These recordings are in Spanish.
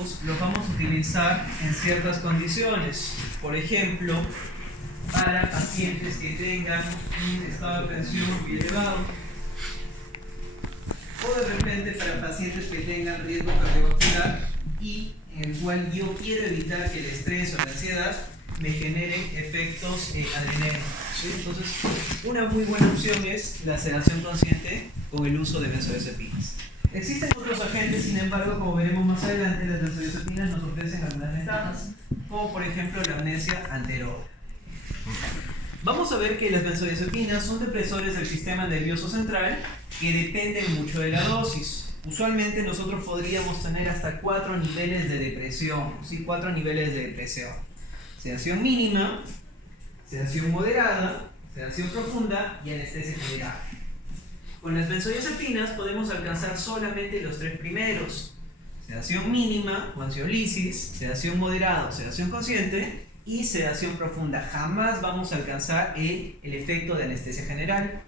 fármacos los vamos a utilizar en ciertas condiciones. Por ejemplo, para pacientes que tengan un estado de tensión muy elevado, o de repente para pacientes que tengan riesgo cardiovascular y en el cual yo quiero evitar que el estrés o la ansiedad me generen efectos adrenérgicos, ¿sí? Entonces, una muy buena opción es la sedación consciente con el uso de benzodiazepinas. Existen otros agentes, sin embargo, como veremos más adelante, las benzodiazepinas nos ofrecen algunas ventajas, como por ejemplo la amnesia anterior. Vamos a ver que las benzodiazepinas son depresores del sistema nervioso central que dependen mucho de la dosis. Usualmente nosotros podríamos tener hasta 4 niveles de depresión, ¿sí? 4 niveles de depresión. Sedación mínima, sedación moderada, sedación profunda y anestesia general. Con las benzodiazepinas podemos alcanzar solamente los 3 primeros: sedación mínima o ansiolisis, sedación moderada o sedación consciente y sedación profunda. Jamás vamos a alcanzar el efecto de anestesia general.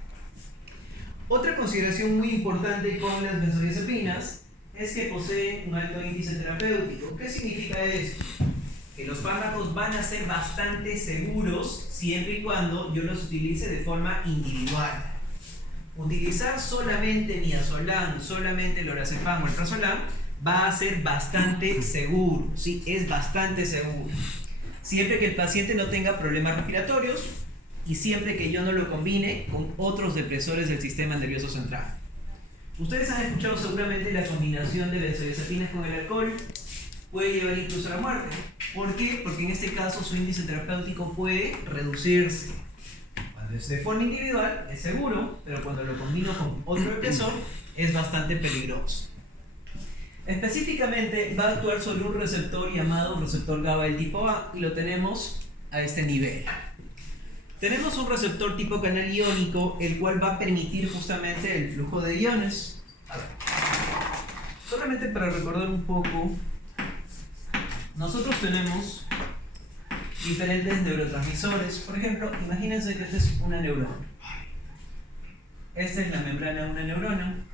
Otra consideración muy importante con las benzodiazepinas es que poseen un alto índice terapéutico. ¿Qué significa esto? Que los fármacos van a ser bastante seguros siempre y cuando yo los utilice de forma individual. Utilizar solamente midazolam, solamente lorazepam o alprazolam va a ser bastante seguro, ¿sí? Es bastante seguro. Siempre que el paciente no tenga problemas respiratorios y siempre que yo no lo combine con otros depresores del sistema nervioso central. Ustedes han escuchado seguramente la combinación de benzodiazepinas con el alcohol puede llevar incluso a la muerte. ¿Por qué? Porque en este caso su índice terapéutico puede reducirse. Cuando es de forma individual es seguro, pero cuando lo combino con otro depresor es bastante peligroso. Específicamente va a actuar sobre un receptor llamado receptor GABA del tipo A y lo tenemos a este nivel. Tenemos un receptor tipo canal iónico, el cual va a permitir justamente el flujo de iones. A ver, solamente para recordar un poco, nosotros tenemos diferentes neurotransmisores. Por ejemplo, imagínense que esta es una neurona. Esta es la membrana de una neurona.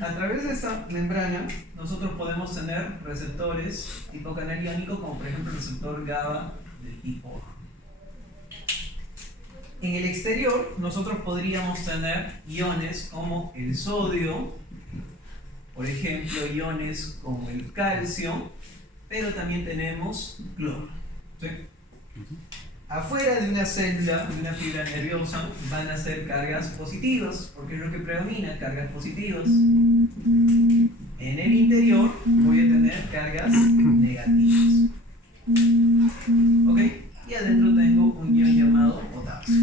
A través de esta membrana, nosotros podemos tener receptores tipo canal iónico, como por ejemplo el receptor GABA del tipo A. En el exterior, nosotros podríamos tener iones como el sodio, por ejemplo, iones como el calcio, pero también tenemos cloro, ¿sí? Afuera de una célula, de una fibra nerviosa, van a ser cargas positivas, porque es lo que predomina, cargas positivas. En el interior voy a tener cargas negativas. ¿Ok? Y adentro tengo un ion llamado potasio.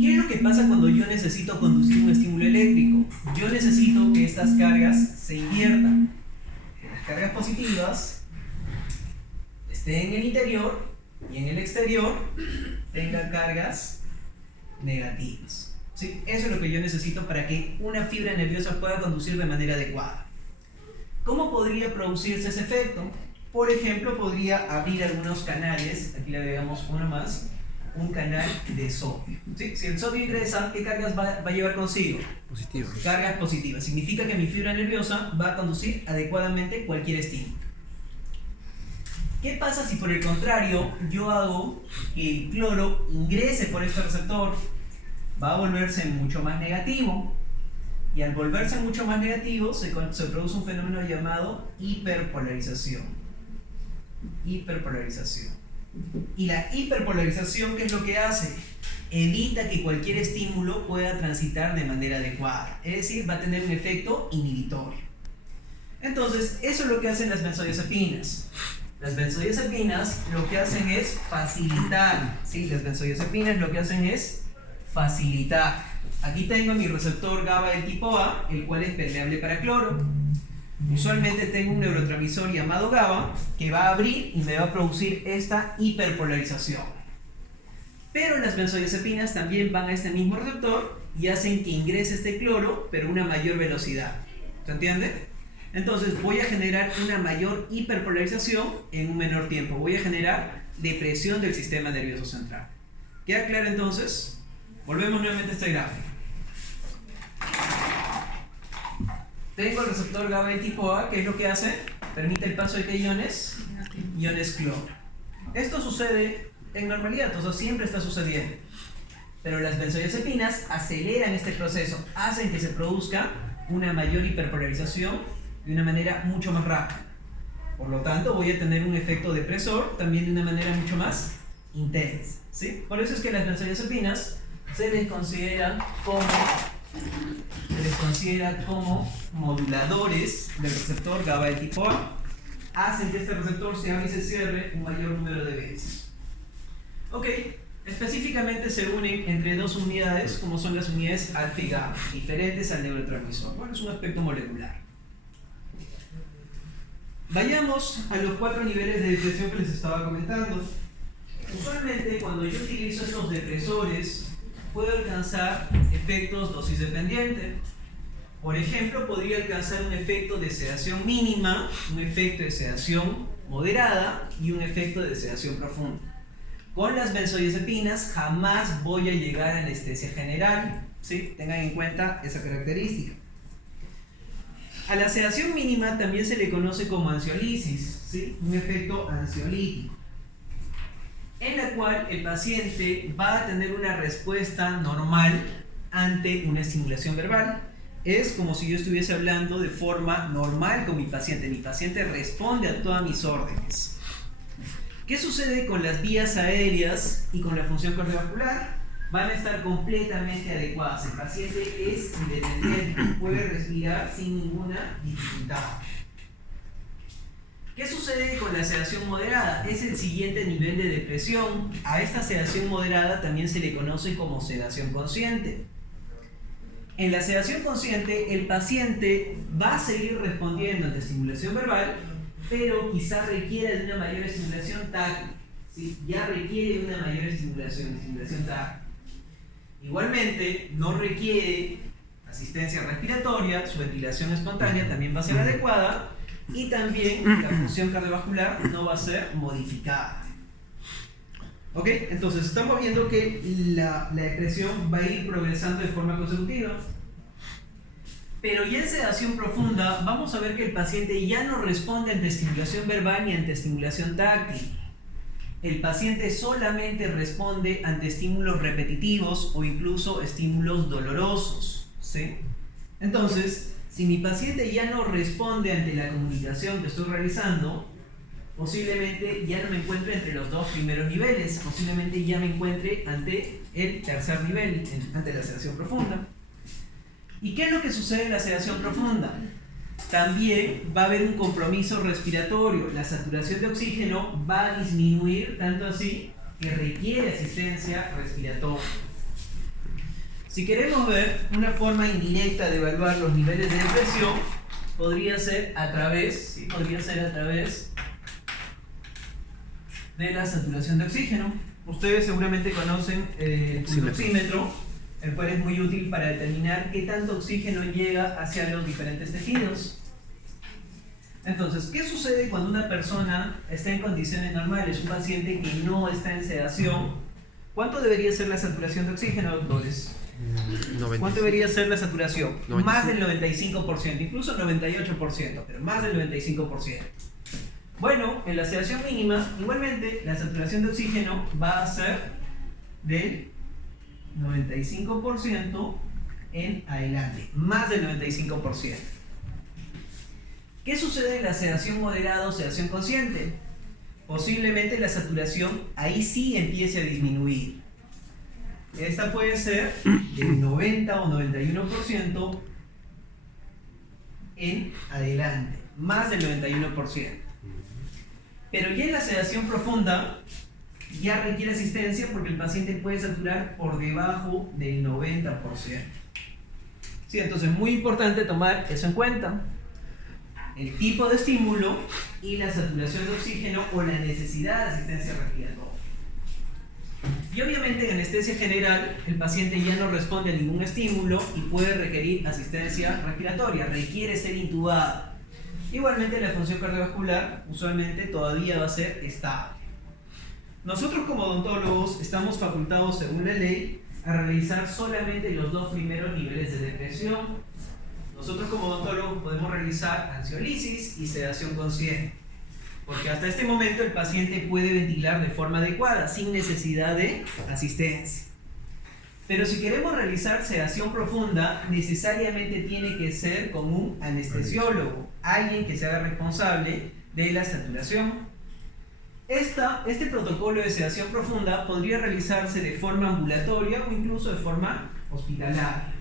¿Qué es lo que pasa cuando yo necesito conducir un estímulo eléctrico? Yo necesito que estas cargas se inviertan. Que las cargas positivas estén en el interior y en el exterior tenga cargas negativas, ¿sí? Eso es lo que yo necesito para que una fibra nerviosa pueda conducir de manera adecuada. ¿Cómo podría producirse ese efecto? Por ejemplo, podría abrir algunos canales, aquí le agregamos uno más, un canal de sodio, ¿sí? Si el sodio ingresa, ¿qué cargas va a llevar consigo? Positivas. Cargas positivas. Significa que mi fibra nerviosa va a conducir adecuadamente cualquier estímulo. ¿Qué pasa si por el contrario yo hago que el cloro ingrese por este receptor? Va a volverse mucho más negativo. Y al volverse mucho más negativo se produce un fenómeno llamado hiperpolarización. Hiperpolarización. Y la hiperpolarización, ¿qué es lo que hace? Evita que cualquier estímulo pueda transitar de manera adecuada. Es decir, va a tener un efecto inhibitorio. Entonces, eso es lo que hacen las benzodiazepinas. Las benzodiazepinas lo que hacen es facilitar, ¿sí? Las benzodiazepinas lo que hacen es facilitar. Aquí tengo mi receptor GABA del tipo A, el cual es permeable para cloro. Usualmente tengo un neurotransmisor llamado GABA que va a abrir y me va a producir esta hiperpolarización. Pero las benzodiazepinas también van a este mismo receptor y hacen que ingrese este cloro, pero a una mayor velocidad. ¿Se entiende? Entonces voy a generar una mayor hiperpolarización en un menor tiempo. Voy a generar depresión del sistema nervioso central. ¿Queda claro entonces? Volvemos nuevamente a este gráfico. Tengo el receptor GABA de tipo A, ¿qué es lo que hace? Permite el paso de ¿qué iones? Iones cloro. Esto sucede en normalidad, o sea, siempre está sucediendo. Pero las benzodiazepinas aceleran este proceso, hacen que se produzca una mayor hiperpolarización de una manera mucho más rápida. Por lo tanto, voy a tener un efecto depresor también de una manera mucho más intensa, ¿sí? Por eso es que las benzodiazepinas se les considera como moduladores del receptor GABA de tipo A. Hacen que este receptor se abra y se cierre un mayor número de veces. Ok, específicamente se unen entre dos unidades, como son las unidades alfa y gamma, diferentes al neurotransmisor. Bueno, es un aspecto molecular. Vayamos a los 4 niveles de depresión que les estaba comentando. Usualmente, cuando yo utilizo estos depresores, puedo alcanzar efectos dosis dependientes. Por ejemplo, podría alcanzar un efecto de sedación mínima, un efecto de sedación moderada y un efecto de sedación profunda. Con las benzodiazepinas jamás voy a llegar a anestesia general, ¿sí? Tengan en cuenta esa característica. A la sedación mínima también se le conoce como ansiolisis, ¿sí? Un efecto ansiolítico, en la cual el paciente va a tener una respuesta normal ante una estimulación verbal. Es como si yo estuviese hablando de forma normal con mi paciente. Mi paciente responde a todas mis órdenes. ¿Qué sucede con las vías aéreas y con la función cardiovascular? Van a estar completamente adecuadas. El paciente es independiente, puede respirar sin ninguna dificultad. ¿Qué sucede con la sedación moderada? Es el siguiente nivel de depresión. A esta sedación moderada también se le conoce como sedación consciente. En la sedación consciente, el paciente va a seguir respondiendo ante estimulación verbal, pero quizá requiera de una mayor estimulación táctil, ¿sí? Ya requiere de una mayor estimulación táctil. Igualmente, no requiere asistencia respiratoria, su ventilación espontánea también va a ser adecuada y también la función cardiovascular no va a ser modificada. ¿Ok? Entonces, estamos viendo que la depresión va a ir progresando de forma consecutiva. Pero ya en sedación profunda, vamos a ver que el paciente ya no responde ante estimulación verbal ni ante estimulación táctil. El paciente solamente responde ante estímulos repetitivos o incluso estímulos dolorosos, ¿sí? Entonces, si mi paciente ya no responde ante la comunicación que estoy realizando, posiblemente ya no me encuentre entre los 2 primeros niveles, posiblemente ya me encuentre ante el tercer nivel, ante la sedación profunda. ¿Y qué es lo que sucede en la sedación profunda? También va a haber un compromiso respiratorio, la saturación de oxígeno va a disminuir tanto así que requiere asistencia respiratoria. Si queremos ver una forma indirecta de evaluar los niveles de depresión, podría ser a través de la saturación de oxígeno. Ustedes seguramente conocen el oxímetro, el cual es muy útil para determinar qué tanto oxígeno llega hacia los diferentes tejidos. Entonces, ¿qué sucede cuando una persona está en condiciones normales? Un paciente que no está en sedación. ¿Cuánto debería ser la saturación de oxígeno, doctores? 95. ¿Cuánto debería ser la saturación? 95. Más del 95%, incluso 98%, pero más del 95%. Bueno, en la sedación mínima, igualmente, la saturación de oxígeno va a ser del 95% en adelante, más del 95%. ¿Qué sucede en la sedación moderada o sedación consciente? Posiblemente la saturación ahí sí empiece a disminuir. Esta puede ser del 90 o 91% en adelante, más del 91%. Pero ya en la sedación profunda ya requiere asistencia porque el paciente puede saturar por debajo del 90%. Sí, entonces es muy importante tomar eso en cuenta. El tipo de estímulo y la saturación de oxígeno o la necesidad de asistencia respiratoria. Y obviamente en anestesia general el paciente ya no responde a ningún estímulo y puede requerir asistencia respiratoria, requiere ser intubado. Igualmente la función cardiovascular usualmente todavía va a ser estable. Nosotros como odontólogos estamos facultados según la ley a realizar solamente los 2 primeros niveles de depresión. Nosotros como odontólogos podemos realizar ansiolisis y sedación consciente. Porque hasta este momento el paciente puede ventilar de forma adecuada, sin necesidad de asistencia. Pero si queremos realizar sedación profunda, necesariamente tiene que ser con un anestesiólogo, alguien que se haga responsable de la saturación. Este protocolo de sedación profunda podría realizarse de forma ambulatoria o incluso de forma hospitalaria.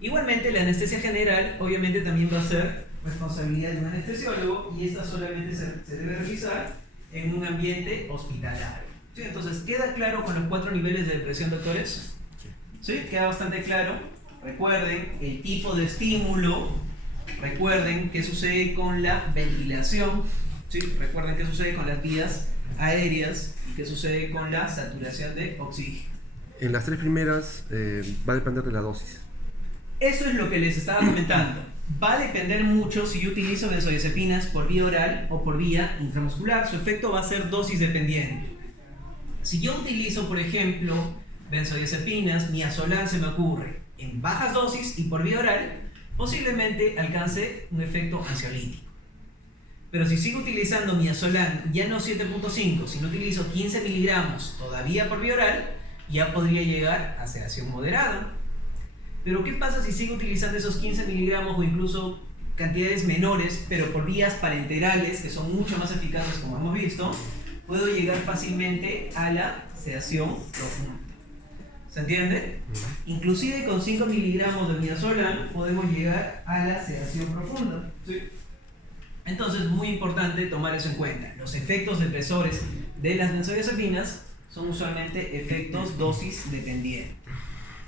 Igualmente, la anestesia general obviamente también va a ser responsabilidad de un anestesiólogo y esta solamente se debe realizar en un ambiente hospitalario. ¿Sí? Entonces, ¿queda claro con los 4 niveles de depresión, doctores? ¿Sí? Queda bastante claro. Recuerden el tipo de estímulo, recuerden qué sucede con la ventilación, ¿sí? Recuerden qué sucede con las vías aéreas y qué sucede con la saturación de oxígeno. En las 3 primeras va a depender de la dosis. Eso es lo que les estaba comentando. Va a depender mucho si yo utilizo benzodiazepinas por vía oral o por vía intramuscular. Su efecto va a ser dosis dependiente. Si yo utilizo, por ejemplo, benzodiazepinas, midazolam se me ocurre en bajas dosis y por vía oral, posiblemente alcance un efecto ansiolítico. Pero si sigo utilizando midazolam, ya no 7.5, sino utilizo 15 miligramos todavía por vía oral, ya podría llegar a sedación moderada. Pero ¿qué pasa si sigo utilizando esos 15 miligramos o incluso cantidades menores, pero por vías parenterales, que son mucho más eficaces como hemos visto? Puedo llegar fácilmente a la sedación profunda. ¿Se entiende? Inclusive con 5 miligramos de midazolam podemos llegar a la sedación profunda. ¿Sí? Entonces, muy importante tomar eso en cuenta. Los efectos depresores de las benzodiazepinas son usualmente efectos dosis dependientes.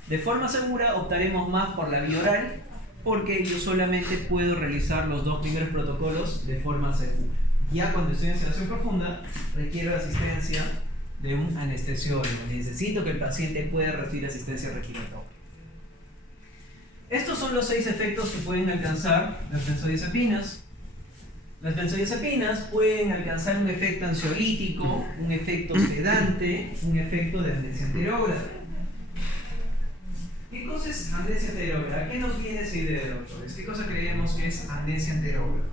De forma segura optaremos más por la vía oral porque yo solamente puedo realizar los 2 primeros protocolos de forma segura. Ya cuando estoy en sedación profunda, requiero asistencia de un anestesiólogo. Necesito que el paciente pueda recibir asistencia respiratoria. Estos son los 6 efectos que pueden alcanzar las benzodiazepinas. Las benzodiazepinas pueden alcanzar un efecto ansiolítico, un efecto sedante, un efecto de amnesia anterógrada. ¿Qué cosa es amnesia anterógrada? ¿A qué nos viene esa idea, doctores? ¿Qué cosa creemos que es amnesia anterógrada?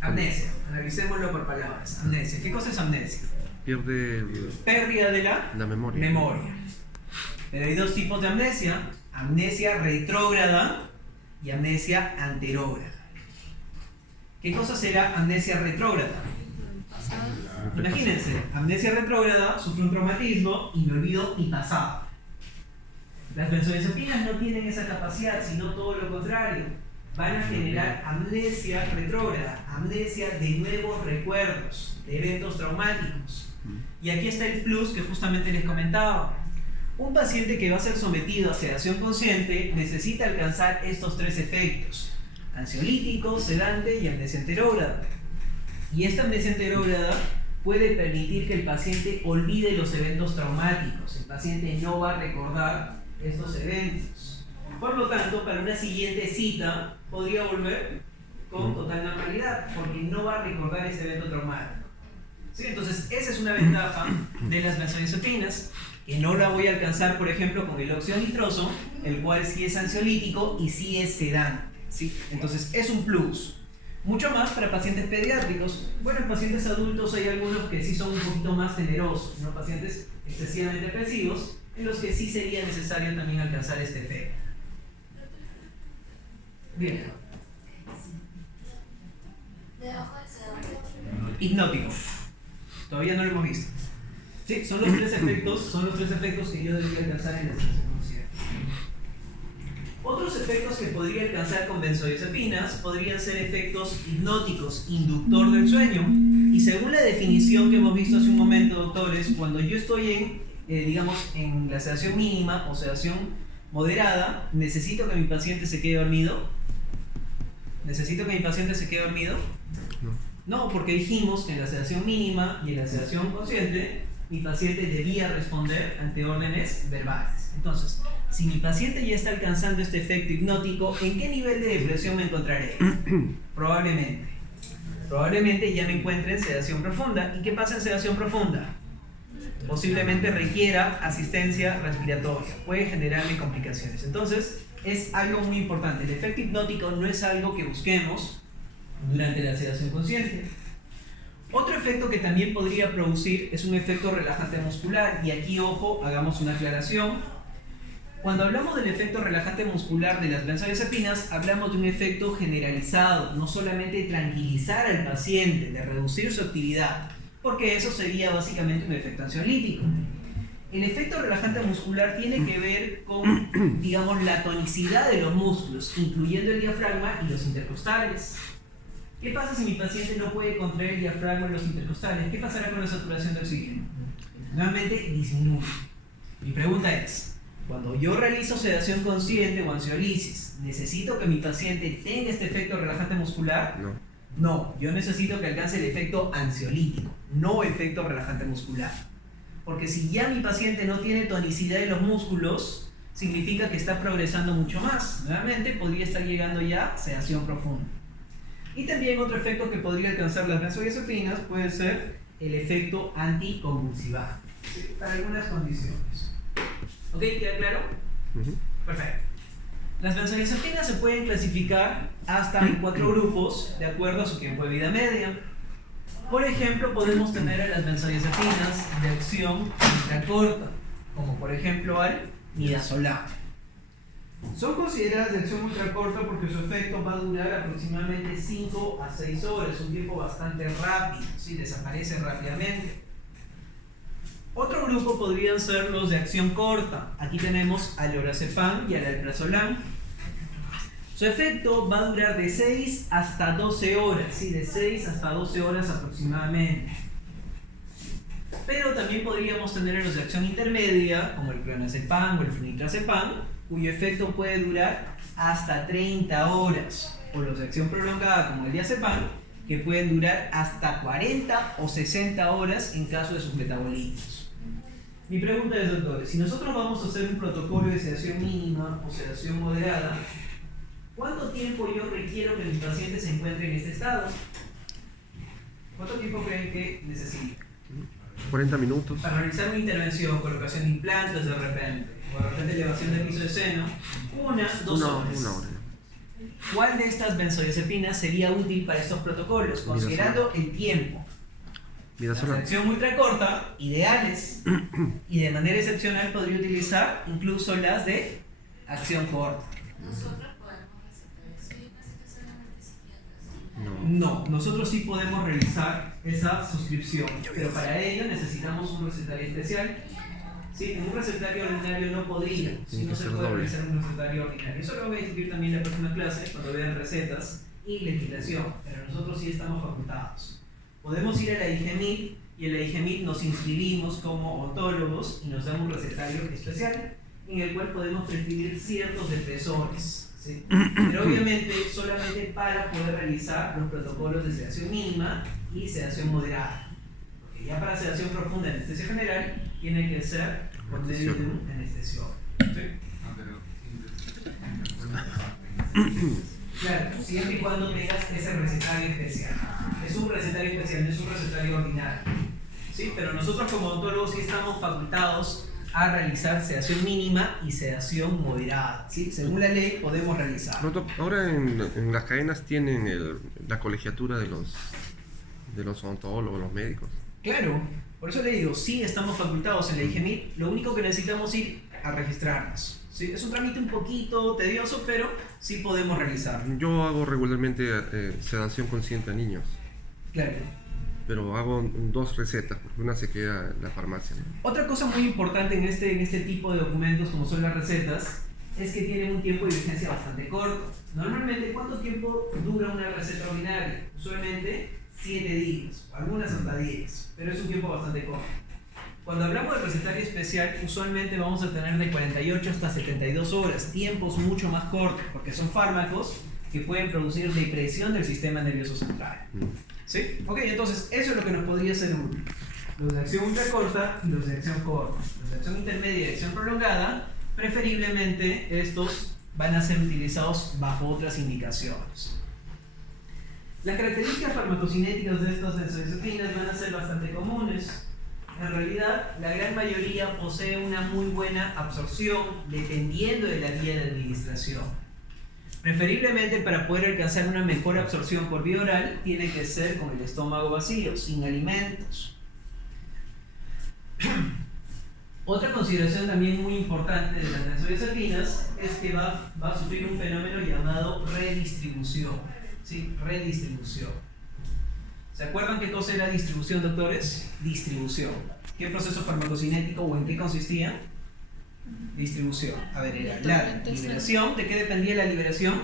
Amnesia, analicémoslo por palabras. Amnesia, ¿qué cosa es amnesia? Pierde Pérdida de la memoria. Pero hay 2 tipos de amnesia: amnesia retrógrada y amnesia anterógrada. ¿Qué cosa será amnesia retrógrada? Imagínense, amnesia retrógrada, sufre un traumatismo y me olvido mi pasado. Las benzodiazepinas no tienen esa capacidad, sino todo lo contrario. Van a generar amnesia retrógrada, amnesia de nuevos recuerdos, de eventos traumáticos. Y aquí está el plus que justamente les comentaba. Un paciente que va a ser sometido a sedación consciente necesita alcanzar estos 3 efectos: ansiolítico, sedante y amnesia anterógrada. Y esta amnesia anterógrada puede permitir que el paciente olvide los eventos traumáticos. El paciente no va a recordar estos eventos. Por lo tanto, para una siguiente cita podría volver con total normalidad, porque no va a recordar ese evento traumático. ¿Sí? Entonces, esa es una ventaja de las benzodiazepinas, que no la voy a alcanzar, por ejemplo, con el óxido nitroso, el cual sí es ansiolítico y sí es sedante. ¿Sí? Entonces, es un plus. Mucho más para pacientes pediátricos. Bueno, en pacientes adultos hay algunos que sí son un poquito más temerosos, ¿no? Pacientes excesivamente depresivos, en los que sí sería necesario también alcanzar este efecto. Bien. Hipnótico. Todavía no lo hemos visto. Sí, son los 3 efectos que yo debería alcanzar en la sedación consciente. Otros efectos que podría alcanzar con benzodiazepinas podrían ser efectos hipnóticos, inductor del sueño. Y según la definición que hemos visto hace un momento, doctores, cuando yo estoy en la sedación mínima o sedación moderada, ¿necesito que mi paciente se quede dormido? ¿Necesito que mi paciente se quede dormido? No, porque dijimos que en la sedación mínima y en la sedación consciente, mi paciente debía responder ante órdenes verbales. Entonces, si mi paciente ya está alcanzando este efecto hipnótico, ¿en qué nivel de depresión me encontraré? Probablemente ya me encuentre en sedación profunda. ¿Y qué pasa en sedación profunda? Posiblemente requiera asistencia respiratoria, puede generarme complicaciones. Entonces, es algo muy importante. El efecto hipnótico no es algo que busquemos durante la sedación consciente. Otro efecto que también podría producir es un efecto relajante muscular, y aquí, ojo, hagamos una aclaración. Cuando hablamos del efecto relajante muscular de las benzodiazepinas, hablamos de un efecto generalizado, no solamente de tranquilizar al paciente, de reducir su actividad, porque eso sería básicamente un efecto ansiolítico. El efecto relajante muscular tiene que ver con, digamos, la tonicidad de los músculos, incluyendo el diafragma y los intercostales. ¿Qué pasa si mi paciente no puede contraer el diafragma y los intercostales? ¿Qué pasará con la saturación de oxígeno? Nuevamente disminuye. Mi pregunta es, cuando yo realizo sedación consciente o ansiolisis, ¿necesito que mi paciente tenga este efecto relajante muscular? No. No, yo necesito que alcance el efecto ansiolítico, no efecto relajante muscular. Porque si ya mi paciente no tiene tonicidad de los músculos, significa que está progresando mucho más. Nuevamente podría estar llegando ya a sedación profunda. Y también otro efecto que podría alcanzar las benzodiazepinas puede ser el efecto anticonvulsivante, ¿sí? Para algunas condiciones. ¿Ok? ¿Queda claro? Perfecto. Las benzodiazepinas se pueden clasificar hasta en 4 grupos de acuerdo a su tiempo de vida media. Por ejemplo, podemos tener a las benzodiazepinas de acción ultracorta, como por ejemplo al midazolam. Son consideradas de acción ultracorta porque su efecto va a durar aproximadamente 5 a 6 horas, un tiempo bastante rápido, ¿sí? Desaparece rápidamente. Otro grupo podrían ser los de acción corta. Aquí tenemos al lorazepam y al alprazolam. Su efecto va a durar de 6 hasta 12 horas, ¿sí? De 6 hasta 12 horas aproximadamente. Pero también podríamos tener a los de acción intermedia, como el clonazepam o el flunitrazepam, cuyo efecto puede durar hasta 30 horas, o los de acción prolongada, como el diazepam, que pueden durar hasta 40 o 60 horas en caso de sus metabolitos. Mi pregunta es, doctores, si nosotros vamos a hacer un protocolo de sedación mínima o sedación moderada, ¿cuánto tiempo yo requiero que mi paciente se encuentre en este estado? ¿Cuánto tiempo creen que necesita? 40 minutos. Para realizar una intervención, colocación de implantes de repente, o de repente elevación del piso de seno, 1 a 2 horas. Una hora. ¿Cuál de estas benzodiazepinas sería útil para estos protocolos? Considerando el tiempo. Las de acción ultracorta, ideales, y de manera excepcional podría utilizar incluso las de acción corta. Nosotros podemos recetar eso y una cita solamente psiquiatras. No, nosotros sí podemos realizar esa suscripción, pero para ello necesitamos un recetario especial. ¿Sí? En un recetario ordinario no podría, si no se puede realizar un recetario ordinario. Eso lo voy a discutir también en la próxima clase, cuando vean recetas y legislación, pero nosotros sí estamos facultados. Podemos ir a la IGEMIT y en la IGEMIT nos inscribimos como ontólogos y nos dan un recetario especial en el cual podemos prescribir ciertos depresores, ¿sí? Pero obviamente solamente para poder realizar los protocolos de sedación mínima y sedación moderada. Porque ya para sedación profunda en anestesia general tiene que ser por medio de un anestesiólogo. Claro, siempre y cuando tengas ese recetario especial. Es un recetario especial, no es un recetario ordinario. ¿Sí? Pero nosotros como odontólogos sí estamos facultados a realizar sedación mínima y sedación moderada. ¿Sí? Según la ley podemos realizar. Ahora en las cadenas tienen la colegiatura de los odontólogos, los médicos. Claro, por eso le digo, sí estamos facultados en la IGEMIT, lo único que necesitamos es ir a registrarnos. ¿Sí? Es un trámite un poquito tedioso, pero sí podemos realizarlo. Yo hago regularmente sedación consciente a niños. Claro. Pero hago 2 recetas, porque una se queda en la farmacia, ¿no? Otra cosa muy importante en este tipo de documentos, como son las recetas, es que tienen un tiempo de vigencia bastante corto. Normalmente, ¿cuánto tiempo dura una receta ordinaria? Usualmente 7 días, algunas hasta 10, pero es un tiempo bastante corto. Cuando hablamos de recetario especial, usualmente vamos a tener de 48 hasta 72 horas, tiempos mucho más cortos, porque son fármacos que pueden producir depresión del sistema nervioso central. ¿Sí? Ok, entonces eso es lo que nos podría ser útil. Los de acción ultracorta y los de acción corta. Los de acción intermedia y acción prolongada, preferiblemente estos van a ser utilizados bajo otras indicaciones. Las características farmacocinéticas de estas benzodiazepinas van a ser bastante comunes. en realidad la gran mayoría posee una muy buena absorción dependiendo de la vía de administración. Preferiblemente, para poder alcanzar una mejor absorción por vía oral, tiene que ser con el estómago vacío, sin alimentos. Otra consideración también muy importante de las benzodiazepinas es que va a sufrir un fenómeno llamado redistribución. ¿Sí? Redistribución. ¿Se acuerdan qué cosa era distribución, doctores? Distribución. ¿Qué proceso farmacocinético o en qué consistía? Distribución. A ver, era la liberación. ¿De qué dependía la liberación?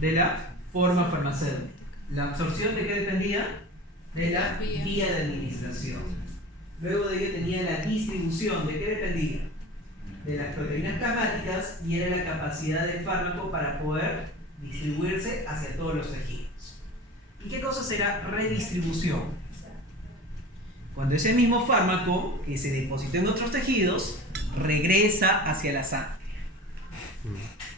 De la forma farmacéutica. ¿La absorción de qué dependía? De la vía de administración. Luego de ello tenía la distribución. ¿De qué dependía? De las proteínas plasmáticas, y era la capacidad del fármaco para poder distribuirse hacia todos los tejidos. ¿Y qué cosa será redistribución? Cuando ese mismo fármaco que se depositó en otros tejidos regresa hacia la sangre.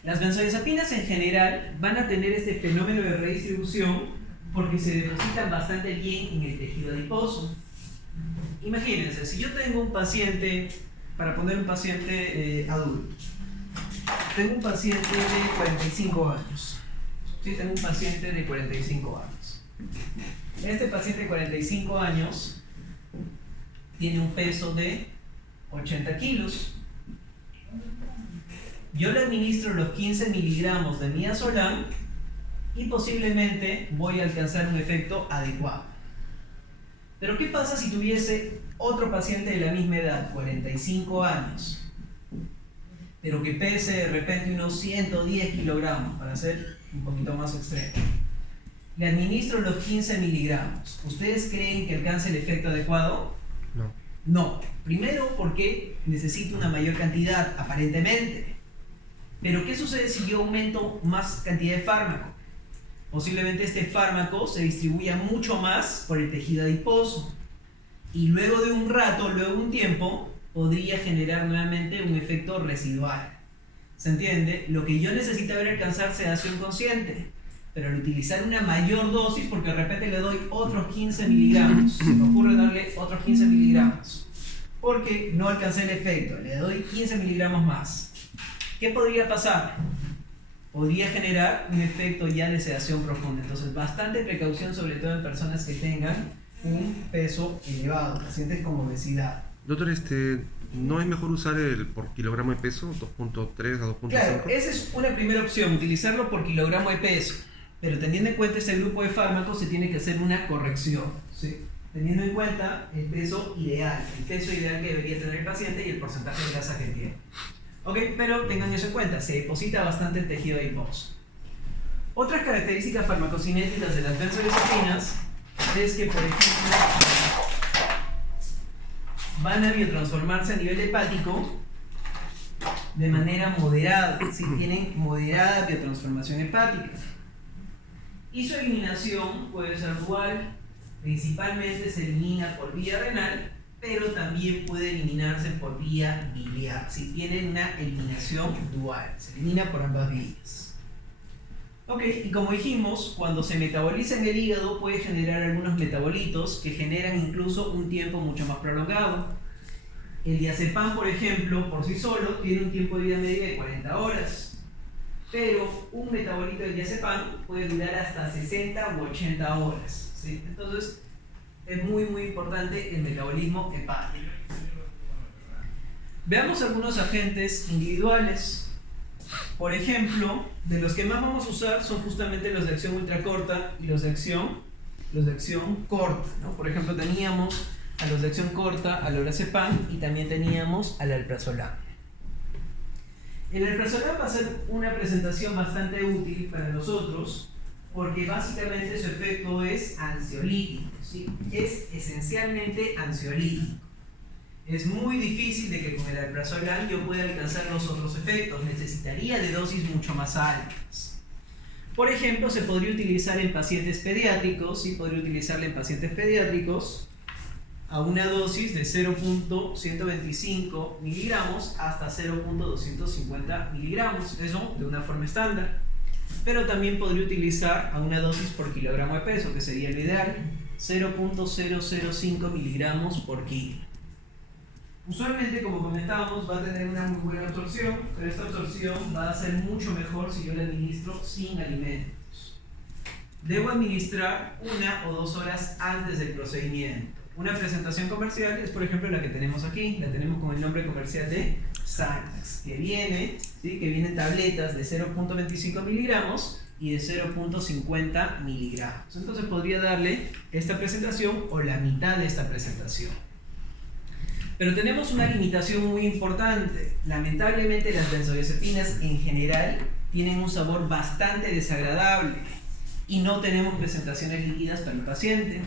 Las benzodiazepinas en general van a tener este fenómeno de redistribución porque se depositan bastante bien en el tejido adiposo. Imagínense, si yo tengo un paciente, para poner un paciente adulto, tengo un paciente de 45 años. Sí, tengo un paciente de 45 años. Este paciente de 45 años tiene un peso de 80 kilos. Yo le administro los 15 miligramos de midazolam y posiblemente voy a alcanzar un efecto adecuado. Pero ¿qué pasa si tuviese otro paciente de la misma edad, 45 años, pero que pese de repente unos 110 kilogramos, para ser un poquito más extremo? Le administro los 15 miligramos. ¿Ustedes creen que alcance el efecto adecuado? No. No. Primero porque necesito una mayor cantidad, aparentemente. Pero ¿qué sucede si yo aumento más cantidad de fármaco? Posiblemente este fármaco se distribuya mucho más por el tejido adiposo. Y luego de un rato, luego de un tiempo, podría generar nuevamente un efecto residual. ¿Se entiende? Lo que yo necesitaba era alcanzar sedación consciente. Pero al utilizar una mayor dosis, porque de repente le doy otros 15 miligramos, se me ocurre darle otros 15 miligramos, porque no alcancé el efecto, le doy 15 miligramos más. ¿Qué podría pasar? Podría generar un efecto ya de sedación profunda. Entonces, bastante precaución, sobre todo en personas que tengan un peso elevado, pacientes con obesidad. Doctor, ¿no es mejor usar el por kilogramo de peso, 2.3 a 2.5? Claro, esa es una primera opción, utilizarlo por kilogramo de peso. Pero teniendo en cuenta este grupo de fármacos, se tiene que hacer una corrección, ¿sí? Teniendo en cuenta el peso ideal que debería tener el paciente y el porcentaje de grasa que tiene. Ok, pero tengan eso en cuenta, se deposita bastante el tejido adiposo. Otras características farmacocinéticas de las benzodiazepinas es que, por ejemplo, van a biotransformarse a nivel hepático de manera moderada, ¿sí? Tienen moderada biotransformación hepática. Y su eliminación puede ser dual. Principalmente se elimina por vía renal, pero también puede eliminarse por vía biliar. Si tienen una eliminación dual, se elimina por ambas vías. Ok, y como dijimos, cuando se metaboliza en el hígado puede generar algunos metabolitos que generan incluso un tiempo mucho más prolongado. El diazepam, por ejemplo, por sí solo tiene un tiempo de vida media de 40 horas. Pero un metabolito de diazepam puede durar hasta 60 u 80 horas, ¿sí? Entonces es muy importante el metabolismo hepático. Veamos algunos agentes individuales. Por ejemplo, de los que más vamos a usar son justamente los de acción ultracorta y los de acción corta, ¿no? Por ejemplo, teníamos a los de acción corta, al lorazepam, y también teníamos al alprazolam. El alprazolam va a ser una presentación bastante útil para nosotros porque básicamente su efecto es ansiolítico, ¿sí? Es esencialmente ansiolítico. Es muy difícil de que con el alprazolam yo pueda alcanzar los otros efectos, necesitaría de dosis mucho más altas. Por ejemplo, se podría utilizar en pacientes pediátricos, ¿sí? Podría utilizarle en pacientes pediátricos a una dosis de 0.125 miligramos hasta 0.250 miligramos, eso de una forma estándar. Pero también podría utilizar a una dosis por kilogramo de peso, que sería lo ideal. 0.005 miligramos por kilo. Usualmente, como comentábamos, va a tener una muy buena absorción, pero esta absorción va a ser mucho mejor si yo la administro sin alimentos. Debo administrar 1 o 2 horas antes del procedimiento. Una presentación comercial es, por ejemplo, la que tenemos aquí. La tenemos con el nombre comercial de Xanax, que viene, ¿sí? Que vienen tabletas de 0.25 miligramos y de 0.50 miligramos. Entonces podría darle esta presentación o la mitad de esta presentación. Pero tenemos una limitación muy importante. Lamentablemente las benzodiazepinas en general tienen un sabor bastante desagradable y no tenemos presentaciones líquidas para el paciente.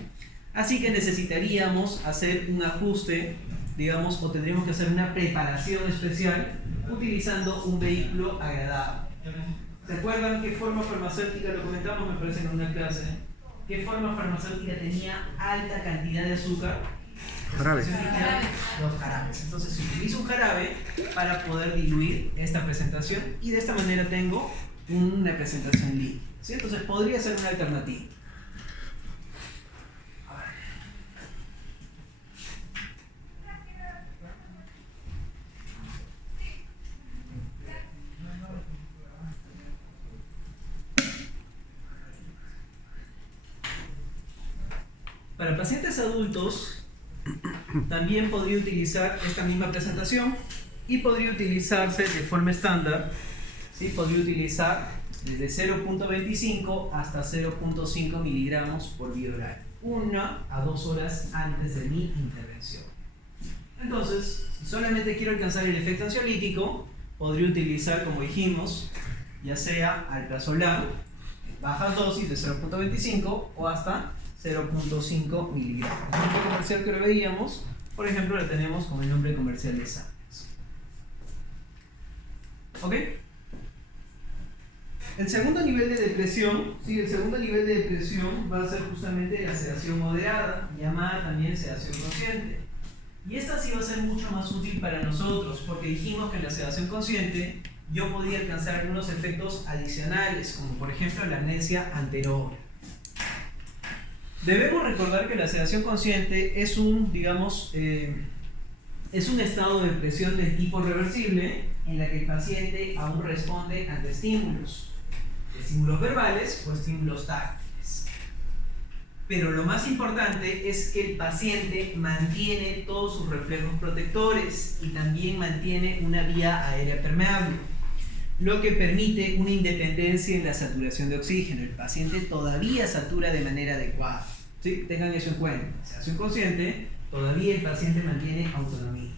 Así que necesitaríamos hacer un ajuste, digamos, o tendríamos que hacer una preparación especial utilizando un vehículo agradable. ¿Se acuerdan qué forma farmacéutica, lo comentamos me parece en una clase, qué forma farmacéutica tenía alta cantidad de azúcar? Jarabe. Los jarabes. Entonces se utiliza un jarabe para poder diluir esta presentación y de esta manera tengo una presentación líquida, ¿sí? Entonces podría ser una alternativa. Para pacientes adultos también podría utilizar esta misma presentación y podría utilizarse de forma estándar, ¿sí? Podría utilizar desde 0.25 hasta 0.5 miligramos por vía oral, 1 a 2 horas antes de mi intervención. Entonces, si solamente quiero alcanzar el efecto ansiolítico, podría utilizar, como dijimos, ya sea alprazolam, bajas dosis de 0.25 o hasta 0.5 miligramos. El nombre comercial que lo veíamos, por ejemplo, lo tenemos con el nombre comercial de Xanax. ¿Ok? El segundo nivel de depresión, ¿sí? El segundo nivel de depresión va a ser justamente la sedación moderada, llamada también sedación consciente. Y esta sí va a ser mucho más útil para nosotros, porque dijimos que en la sedación consciente yo podía alcanzar algunos efectos adicionales, como por ejemplo la amnesia anterior. Debemos recordar que la sedación consciente es un, digamos, es un estado de depresión del tipo reversible en la que el paciente aún responde ante estímulos verbales o estímulos táctiles. Pero lo más importante es que el paciente mantiene todos sus reflejos protectores y también mantiene una vía aérea permeable, lo que permite una independencia en la saturación de oxígeno. El paciente todavía satura de manera adecuada, ¿sí? Tengan eso en cuenta. Sedación consciente, todavía el paciente mantiene autonomía.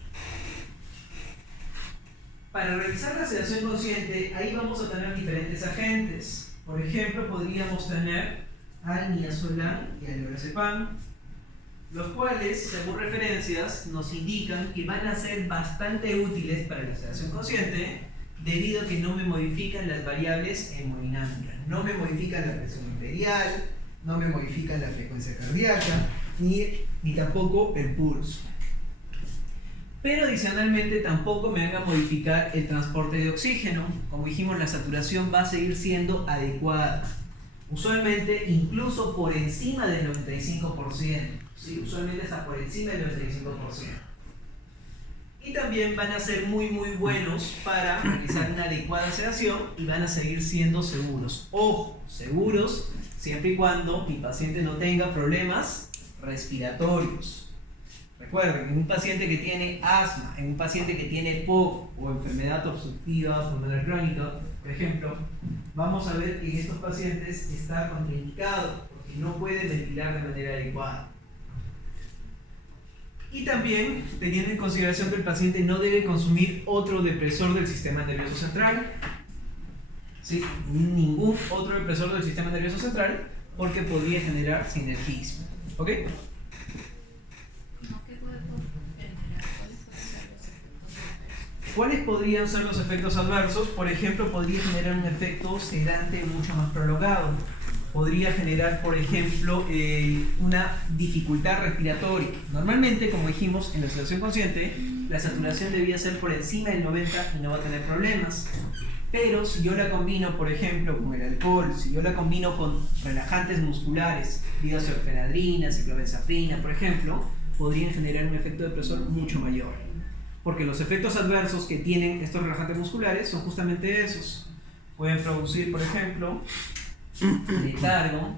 Para realizar la sedación consciente, ahí vamos a tener diferentes agentes. Por ejemplo, podríamos tener al midazolam y al lorazepam, los cuales, según referencias, nos indican que van a ser bastante útiles para la sedación consciente, debido a que no me modifican las variables hemodinámicas, no me modifican la presión arterial, no me modifican la frecuencia cardíaca, ni tampoco el pulso. Pero adicionalmente tampoco me van a modificar el transporte de oxígeno. Como dijimos, la saturación va a seguir siendo adecuada, usualmente incluso por encima del 95%, ¿sí? Usualmente está por encima del 95%. Y también van a ser muy buenos para realizar una adecuada sedación y van a seguir siendo seguros. Ojo, seguros siempre y cuando mi paciente no tenga problemas respiratorios. Recuerden, en un paciente que tiene asma, en un paciente que tiene POC o enfermedad obstructiva pulmonar crónica, por ejemplo, vamos a ver que en estos pacientes está contraindicado porque no puede ventilar de manera adecuada. Y también teniendo en consideración que el paciente no debe consumir otro depresor del sistema nervioso central, ¿sí? Ningún otro depresor del sistema nervioso central, porque podría generar sinergismo. ¿Ok? ¿Cuáles podrían ser los efectos adversos? Por ejemplo, podría generar un efecto sedante mucho más prolongado. Podría generar, por ejemplo, una dificultad respiratoria. Normalmente, como dijimos en la sedación consciente, la saturación debía ser por encima del 90 y no va a tener problemas. Pero si yo la combino, por ejemplo, con el alcohol, si yo la combino con relajantes musculares, diazepamina, ciclobenzaprina, por ejemplo, podrían generar un efecto depresor mucho mayor. Porque los efectos adversos que tienen estos relajantes musculares son justamente esos. Pueden producir, por ejemplo, letargo.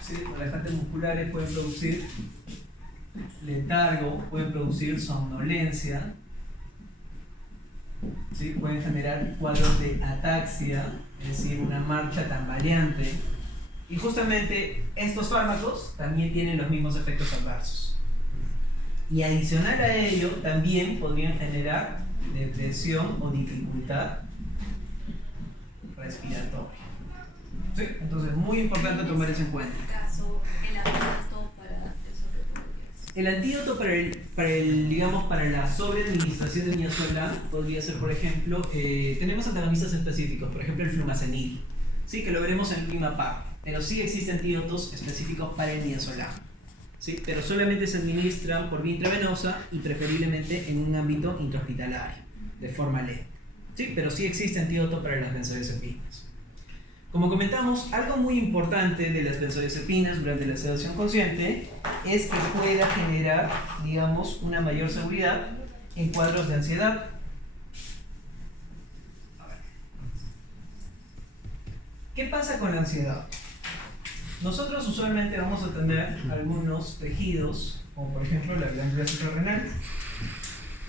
¿Sí? Relajantes musculares pueden producir letargo, pueden producir somnolencia. ¿Sí? Pueden generar cuadros de ataxia, es decir, una marcha tambaleante. Y justamente estos fármacos también tienen los mismos efectos adversos. Y adicional a ello, también podrían generar depresión o dificultad respiratoria. ¿Sí? Entonces, muy importante tomar eso en cuenta. Caso, el antídoto para eso que podría ser. El antídoto para la sobreadministración de niazolam podría ser, por ejemplo, tenemos antagonistas específicos, por ejemplo el flumazenil, ¿sí? Que lo veremos en la última parte, pero sí existen antídotos específicos para el niazolam, ¿sí? Pero solamente se administran por vía intravenosa y preferiblemente en un ámbito intrahospitalario, de forma leve, ¿sí? Pero sí existe antídoto para las benzodiazepinas. Como comentamos, algo muy importante de las benzodiazepinas durante la sedación consciente es que pueda generar, digamos, una mayor seguridad en cuadros de ansiedad. A ver. ¿Qué pasa con la ansiedad? Nosotros usualmente vamos a tener algunos tejidos, como por ejemplo la glándula suprarrenal.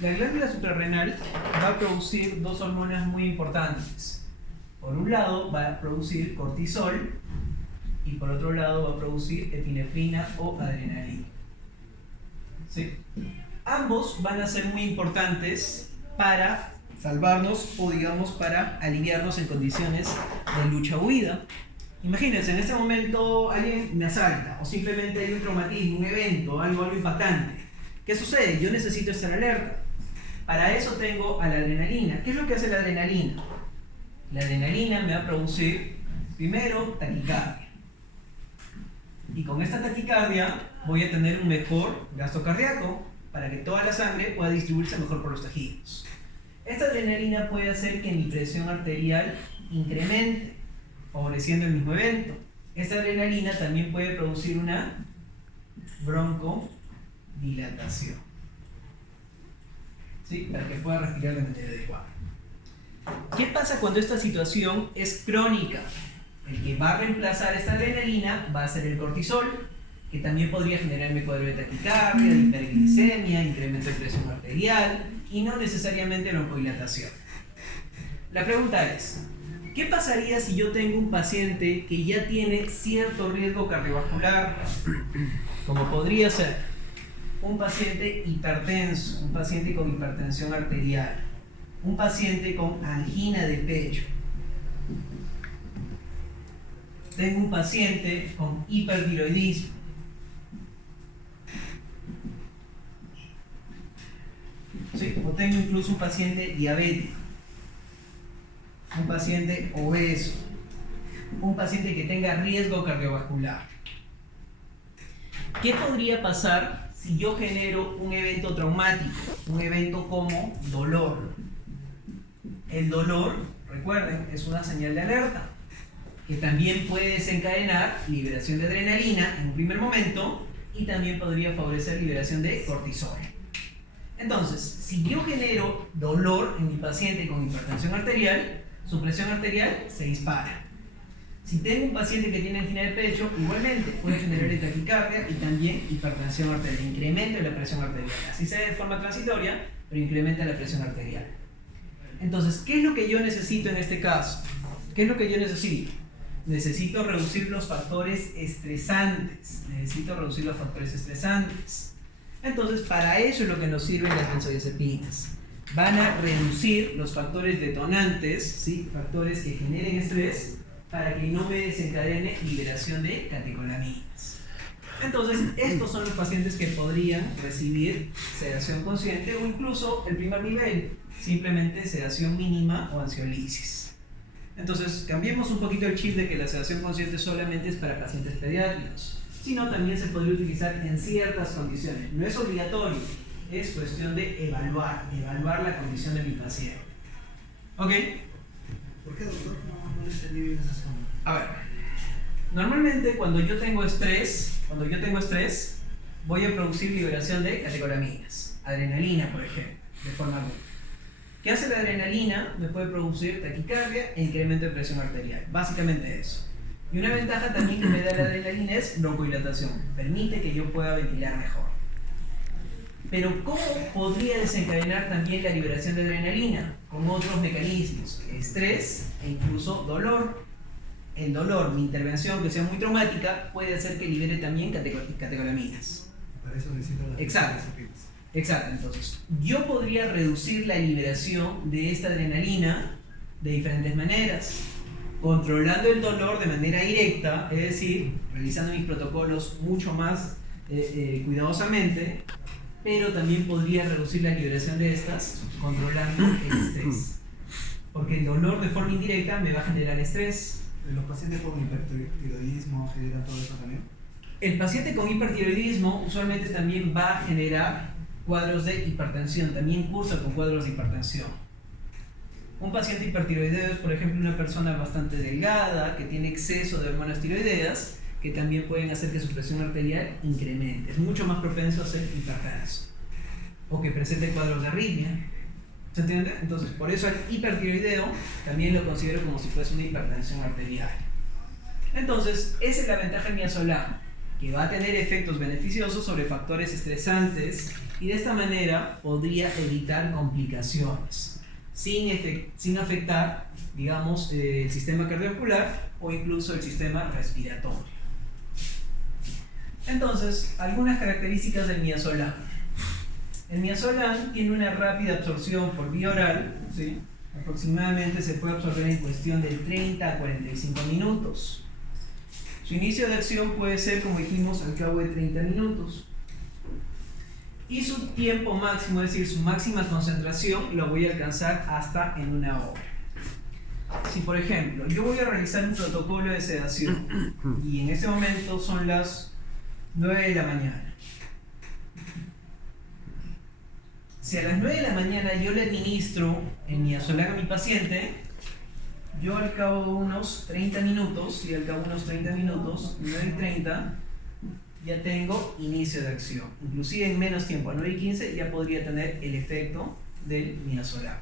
La glándula suprarrenal va a producir dos hormonas muy importantes. Por un lado va a producir cortisol y por otro lado va a producir epinefrina o adrenalina. ¿Sí? Ambos van a ser muy importantes para salvarnos o digamos para aliviarnos en condiciones de lucha-huida. Imagínense, en este momento alguien me asalta o simplemente hay un traumatismo, un evento, algo impactante. ¿Qué sucede? Yo necesito estar alerta. Para eso tengo a la adrenalina. ¿Qué es lo que hace la adrenalina? La adrenalina me va a producir, primero, taquicardia. Y con esta taquicardia voy a tener un mejor gasto cardíaco para que toda la sangre pueda distribuirse mejor por los tejidos. Esta adrenalina puede hacer que mi presión arterial incremente, favoreciendo el mismo evento. Esta adrenalina también puede producir una broncodilatación, ¿sí? Para que pueda respirar de manera adecuada. ¿Qué pasa cuando esta situación es crónica? El que va a reemplazar esta adrenalina va a ser el cortisol, que también podría generarme cuadro de taquicardia, de hiperglicemia, incremento de presión arterial y no necesariamente broncodilatación. La pregunta es, ¿qué pasaría si yo tengo un paciente que ya tiene cierto riesgo cardiovascular, como podría ser un paciente hipertenso, un paciente con hipertensión arterial, un paciente con angina de pecho, tengo un paciente con hipertiroidismo, ¿sí? O tengo incluso un paciente diabético, un paciente obeso, un paciente que tenga riesgo cardiovascular? ¿Qué podría pasar si yo genero un evento traumático, un evento como dolor? El dolor, recuerden, es una señal de alerta que también puede desencadenar liberación de adrenalina en un primer momento y también podría favorecer liberación de cortisol. Entonces, si yo genero dolor en mi paciente con hipertensión arterial, su presión arterial se dispara. Si tengo un paciente que tiene angina de pecho, igualmente puede generar taquicardia y también hipertensión arterial, incremento de la presión arterial. Así sea de forma transitoria, pero incrementa la presión arterial. Entonces, ¿qué es lo que yo necesito en este caso? ¿Qué es lo que yo necesito? Necesito reducir los factores estresantes. Entonces, para eso es lo que nos sirven las benzodiazepinas. Van a reducir los factores detonantes, ¿sí? Factores que generen estrés, para que no me desencadene liberación de catecolaminas. Entonces, estos son los pacientes que podrían recibir sedación consciente o incluso el primer nivel, simplemente sedación mínima o ansiolisis. Entonces, cambiemos un poquito el chip de que la sedación consciente solamente es para pacientes pediátricos, sino también se podría utilizar en ciertas condiciones. No es obligatorio, es cuestión de evaluar la condición de mi paciente. ¿Ok? ¿Por qué, doctor? No le entendí bien esa zona. A ver, normalmente cuando yo tengo estrés, voy a producir liberación de catecolaminas, adrenalina, por ejemplo, de forma aguda. ¿Qué hace la adrenalina? Me puede producir taquicardia e incremento de presión arterial, básicamente eso. Y una ventaja también que me da la adrenalina es broncodilatación, permite que yo pueda ventilar mejor. Pero ¿cómo podría desencadenar también la liberación de adrenalina? Con otros mecanismos, estrés e incluso dolor. El dolor, mi intervención que sea muy traumática, puede hacer que libere también catecolaminas. Para eso necesito las Exacto. Exacto, entonces yo podría reducir la liberación de esta adrenalina de diferentes maneras, controlando el dolor de manera directa, es decir, realizando mis protocolos mucho más cuidadosamente, pero también podría reducir la liberación de estas controlando el estrés, porque el dolor de forma indirecta me va a generar estrés. ¿Los pacientes con hipertiroidismo generan todo eso también? El paciente con hipertiroidismo usualmente también va a generar cuadros de hipertensión, también cursa con cuadros de hipertensión. Un paciente hipertiroideo es, por ejemplo, una persona bastante delgada, que tiene exceso de hormonas tiroideas, que también pueden hacer que su presión arterial incremente. Es mucho más propenso a ser hipertenso. O que presente cuadros de arritmia. ¿Se entiende? Entonces, por eso al hipertiroideo también lo considero como si fuese una hipertensión arterial. Entonces, esa es la ventaja del midazolam, que va a tener efectos beneficiosos sobre factores estresantes y de esta manera podría evitar complicaciones sin afectar, digamos, el sistema cardiovascular o incluso el sistema respiratorio. Entonces, algunas características del midazolam. El midazolam tiene una rápida absorción por vía oral, ¿sí? Aproximadamente se puede absorber en cuestión de 30 a 45 minutos. Su inicio de acción puede ser, como dijimos, al cabo de 30 minutos. Y su tiempo máximo, es decir, su máxima concentración, lo voy a alcanzar hasta en 1 hora. Si, por ejemplo, yo voy a realizar un protocolo de sedación y en este momento son las 9 de la mañana. Si a las 9 de la mañana yo le administro el midazolam a mi paciente, yo al cabo de unos 30 minutos, 9:30, ya tengo inicio de acción. Inclusive en menos tiempo, a 9:15, ya podría tener el efecto del midazolam.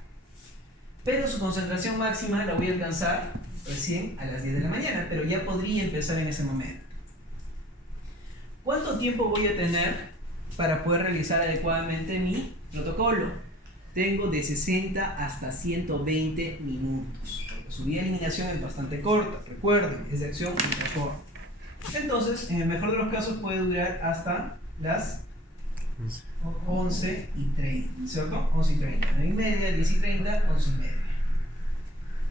Pero su concentración máxima la voy a alcanzar recién a las 10 de la mañana, pero ya podría empezar en ese momento. ¿Cuánto tiempo voy a tener para poder realizar adecuadamente mi protocolo? Tengo de 60 hasta 120 minutos. Su vía de eliminación es bastante corta, recuerden, es de acción ultra corta. Entonces, en el mejor de los casos puede durar hasta las 11:30, ¿cierto? 11:30, 9:30, 10:30, 11:30.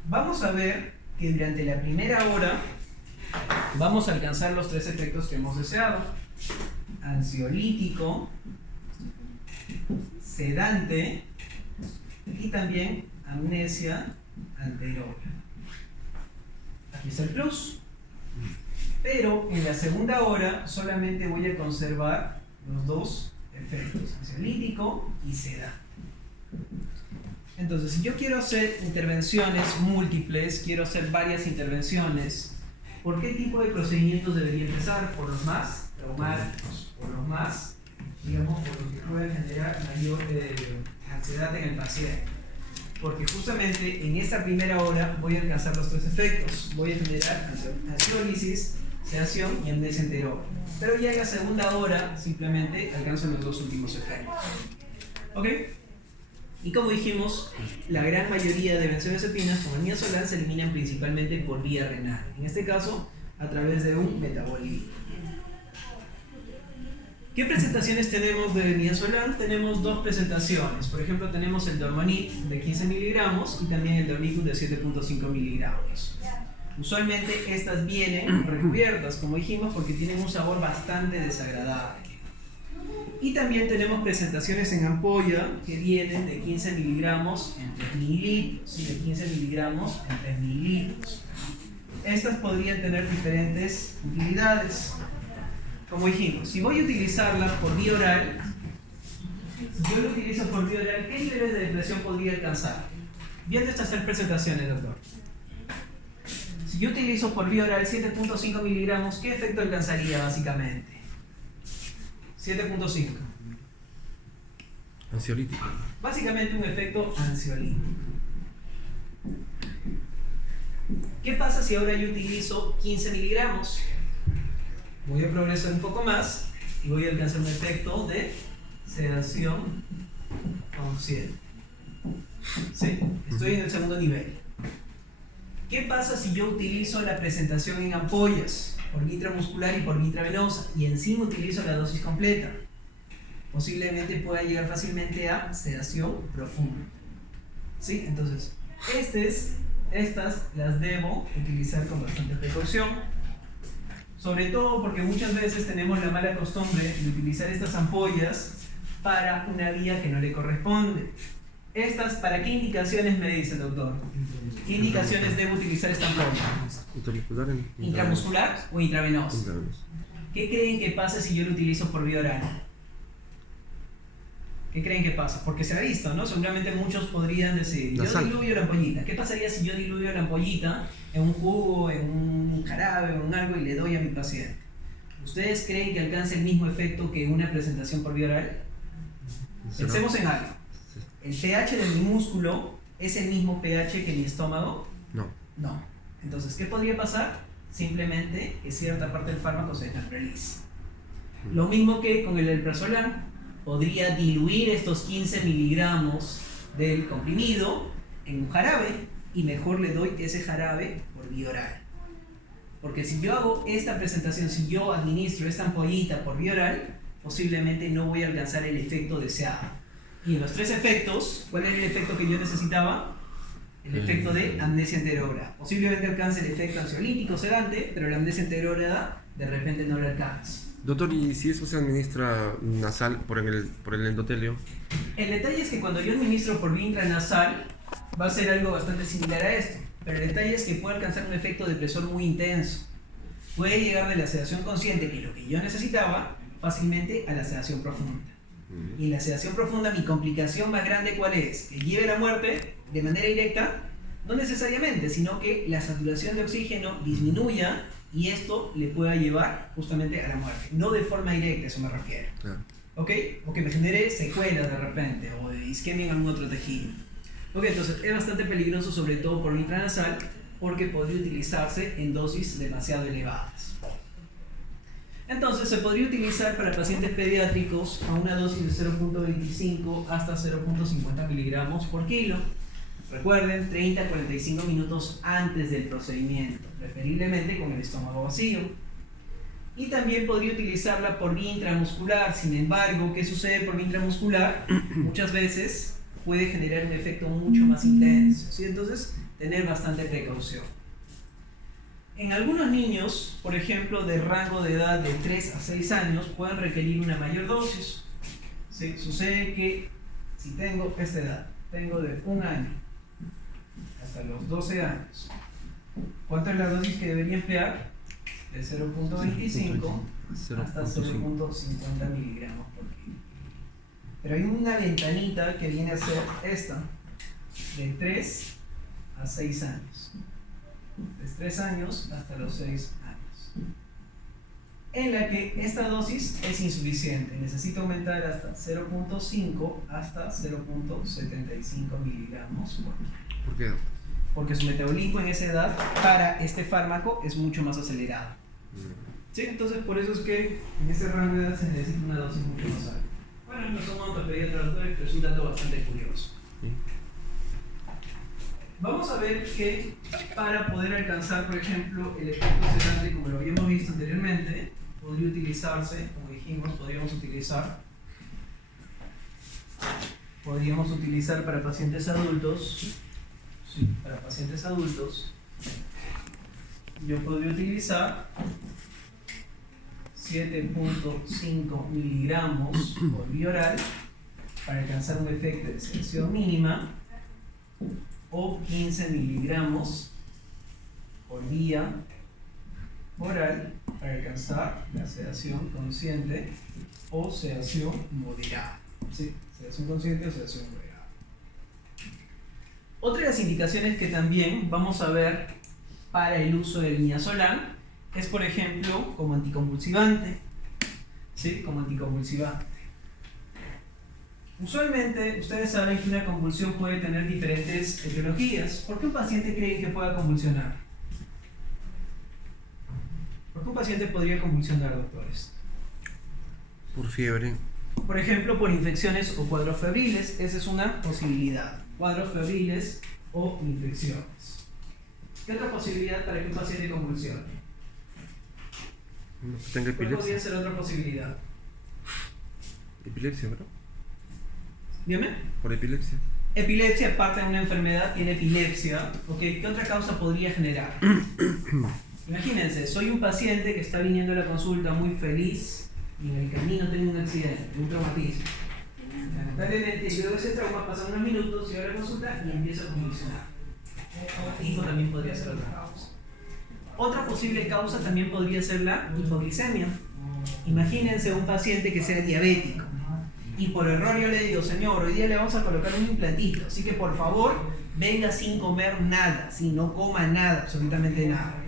Vamos a ver que durante la primera hora vamos a alcanzar los 3 efectos que hemos deseado: ansiolítico, sedante y también amnesia anterior. Aquí está el plus. Pero en la segunda hora solamente voy a conservar los 2 efectos, ansiolítico y sedante. Entonces, si yo quiero hacer intervenciones múltiples, quiero hacer varias intervenciones, ¿por qué tipo de procedimientos debería empezar? ¿Por los más traumáticos? ¿Por los más, digamos, por los que pueden generar mayor ansiedad en el paciente? Porque justamente en esta primera hora voy a alcanzar los 3 efectos. Voy a generar ansiólisis, sedación y amnesia anterior. Pero ya en la segunda hora simplemente alcanzo los 2 últimos efectos. ¿Ok? Y como dijimos, la gran mayoría de benzodiazepinas como el midazolam se eliminan principalmente por vía renal. En este caso, a través de un metabólico. ¿Qué presentaciones tenemos del midazolam? Tenemos 2 presentaciones. Por ejemplo, tenemos el Dormanit de 15 miligramos y también el Dormicum de 7.5 miligramos. Usualmente estas vienen recubiertas, como dijimos, porque tienen un sabor bastante desagradable. Y también tenemos presentaciones en ampolla que vienen de 15 miligramos en 3 mililitros. Sí, de 15 miligramos en 3 mililitros. Estas podrían tener diferentes utilidades. Como dijimos, si voy a utilizarla por vía oral, Si yo lo utilizo por vía oral, ¿qué niveles de depresión podría alcanzar? Viendo estas tres presentaciones, doctor. Si yo utilizo por vía oral 7.5 miligramos, ¿qué efecto alcanzaría básicamente? 7.5. Ansiolítico. Básicamente un efecto ansiolítico. ¿Qué pasa si ahora yo utilizo 15 miligramos? Voy a progresar un poco más y voy a alcanzar un efecto de sedación consciente. ¿Sí? Estoy en el segundo nivel. ¿Qué pasa si yo utilizo la presentación en ampollas por vía intramuscular y por vía intravenosa y encima utilizo la dosis completa? Posiblemente pueda llegar fácilmente a sedación profunda. ¿Sí? Entonces, estas las debo utilizar con bastante precaución, sobre todo porque muchas veces tenemos la mala costumbre de utilizar estas ampollas para una vía que no le corresponde. Estas, ¿para qué indicaciones me dice el doctor? ¿Qué indicaciones debo utilizar esta ampolla? Intramuscular. ¿Intramuscular o intravenosa? Intravenosa. ¿Qué creen que pasa si yo lo utilizo por vía oral? ¿Qué creen que pasa? Porque se ha visto, ¿no? Seguramente muchos podrían decir, yo diluyo la ampollita. ¿Qué pasaría si yo diluyo la ampollita en un jugo, en un jarabe, en un algo y le doy a mi paciente? ¿Ustedes creen que alcance el mismo efecto que una presentación por vía oral? Pensemos en algo. ¿El pH de mi músculo es el mismo pH que mi estómago? No. No. Entonces, ¿qué podría pasar? Simplemente que cierta parte del fármaco se neutralice. Lo mismo que con el alprazolam. Podría diluir estos 15 miligramos del comprimido en un jarabe y mejor le doy ese jarabe por vía oral. Porque si yo hago esta presentación, si yo administro esta ampollita por vía oral, posiblemente no voy a alcanzar el efecto deseado. Y en los tres efectos, ¿cuál era el efecto que yo necesitaba? El efecto de amnesia anterógrada. Posiblemente alcance el efecto ansiolítico sedante, pero la amnesia anterógrada de repente no lo alcanza. Doctor, ¿y si eso se administra nasal por el endotelio? El detalle es que cuando yo administro por vía intranasal va a ser algo bastante similar a esto, pero el detalle es que puede alcanzar un efecto depresor muy intenso. Puede llegar de la sedación consciente, que es lo que yo necesitaba, fácilmente a la sedación profunda. Y en la sedación profunda mi complicación más grande ¿cuál es? Que lleve a la muerte de manera directa, no necesariamente, sino que la saturación de oxígeno disminuya y esto le pueda llevar justamente a la muerte. No de forma directa, a eso me refiero. Claro. ¿Ok? O que me genere secuelas de repente, o de isquemia en algún otro tejido. Ok, entonces es bastante peligroso, sobre todo por intranasal, porque podría utilizarse en dosis demasiado elevadas. Entonces se podría utilizar para pacientes pediátricos a una dosis de 0.25 hasta 0.50 miligramos por kilo. Recuerden, 30 a 45 minutos antes del procedimiento, preferiblemente con el estómago vacío. Y también podría utilizarla por vía intramuscular. Sin embargo, ¿qué sucede por vía intramuscular? Muchas veces puede generar un efecto mucho más intenso, ¿sí? Entonces, tener bastante precaución. En algunos niños, por ejemplo, de rango de edad de 3 a 6 años, pueden requerir una mayor dosis. ¿Sí? Sucede que si tengo esta edad, tengo de 1 año hasta los 12 años, ¿cuánto es la dosis que debería emplear? De 0.25 hasta 0.50 miligramos por kilo. Pero hay una ventanita que viene a ser esta, de 3 a 6 años. De 3 años hasta los 6 años. En la que esta dosis es insuficiente. Necesito aumentar hasta 0.5 hasta 0.75 miligramos por kilo. ¿Por qué? Porque su metabolismo en esa edad para este fármaco es mucho más acelerado. ¿Sí? Entonces por eso es que en ese rango de edad se necesita una dosis mucho más alta. Bueno, no son ontopediatras, pero es un dato bastante curioso. Sí. Vamos a ver que para poder alcanzar, por ejemplo, el efecto sedante, como lo habíamos visto anteriormente, podría utilizarse, como dijimos, podríamos utilizar para pacientes adultos. Sí, para pacientes adultos, yo podría utilizar 7.5 miligramos por vía oral para alcanzar un efecto de sedación mínima, o 15 miligramos por vía oral para alcanzar la sedación consciente o sedación moderada. ¿sí? Sedación consciente o sedación moderada. Otra de las indicaciones que también vamos a ver para el uso del midazolam es, por ejemplo, como anticonvulsivante. ¿Sí? Como anticonvulsivante. Usualmente, ustedes saben que una convulsión puede tener diferentes etiologías. ¿Por qué un paciente cree que pueda convulsionar? ¿Por qué un paciente podría convulsionar, doctores? Por fiebre. Por ejemplo, por infecciones o cuadros febriles. Esa es una posibilidad. Cuadros febriles o infecciones. ¿Qué otra posibilidad para que un paciente convulsione? Tenga ¿Cuál podría epilepsia. ser otra posibilidad? Epilepsia, ¿verdad? Dígame. Por epilepsia. Epilepsia, parte de una enfermedad, tiene epilepsia. ¿Ok? ¿Qué otra causa podría generar? Imagínense, soy un paciente que está viniendo a la consulta muy feliz y en el camino tengo un accidente, un traumatismo. Lamentablemente, luego de ese trauma pasan unos minutos, llego a la consulta y empiezo a convulsionar. Esto también podría ser otra causa. Otra posible causa también podría ser la hipoglicemia. Imagínense un paciente que sea diabético y por error yo le digo, señor, hoy día le vamos a colocar un implantito, así que por favor venga sin comer nada, si no coma nada, absolutamente nada.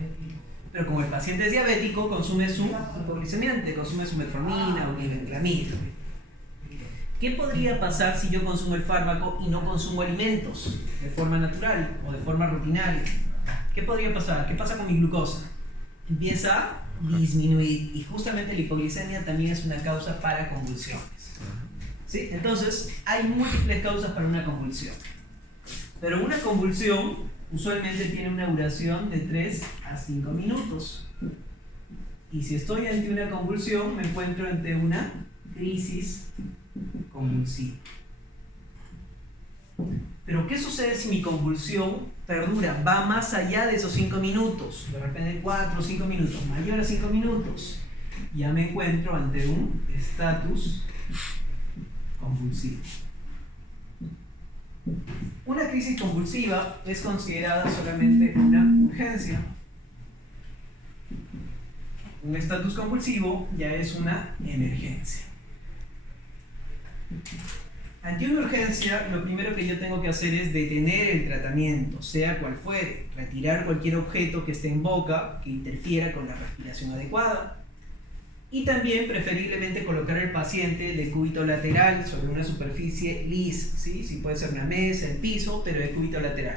Pero como el paciente es diabético, consume su hipoglicemiante, consume su metformina o glibenclamida. ¿Qué podría pasar si yo consumo el fármaco y no consumo alimentos de forma natural o de forma rutinaria? ¿Qué podría pasar? ¿Qué pasa con mi glucosa? Empieza a disminuir y justamente la hipoglicemia también es una causa para convulsiones. ¿Sí? Entonces, hay múltiples causas para una convulsión. Pero una convulsión usualmente tiene una duración de 3 a 5 minutos. Y si estoy ante una convulsión, me encuentro ante una crisis convulsiva. Pero ¿qué sucede si mi convulsión perdura? Va más allá de esos 5 minutos, de repente 4 o 5 minutos, mayor a 5 minutos. Ya me encuentro ante un estatus convulsivo. Una crisis convulsiva es considerada solamente una urgencia. Un estatus convulsivo ya es una emergencia. Ante una urgencia, lo primero que yo tengo que hacer es detener el tratamiento, sea cual fuere, retirar cualquier objeto que esté en boca que interfiera con la respiración adecuada y también preferiblemente colocar al paciente de cúbito lateral sobre una superficie lisa, ¿sí? Si puede ser una mesa, el piso, pero de cúbito lateral.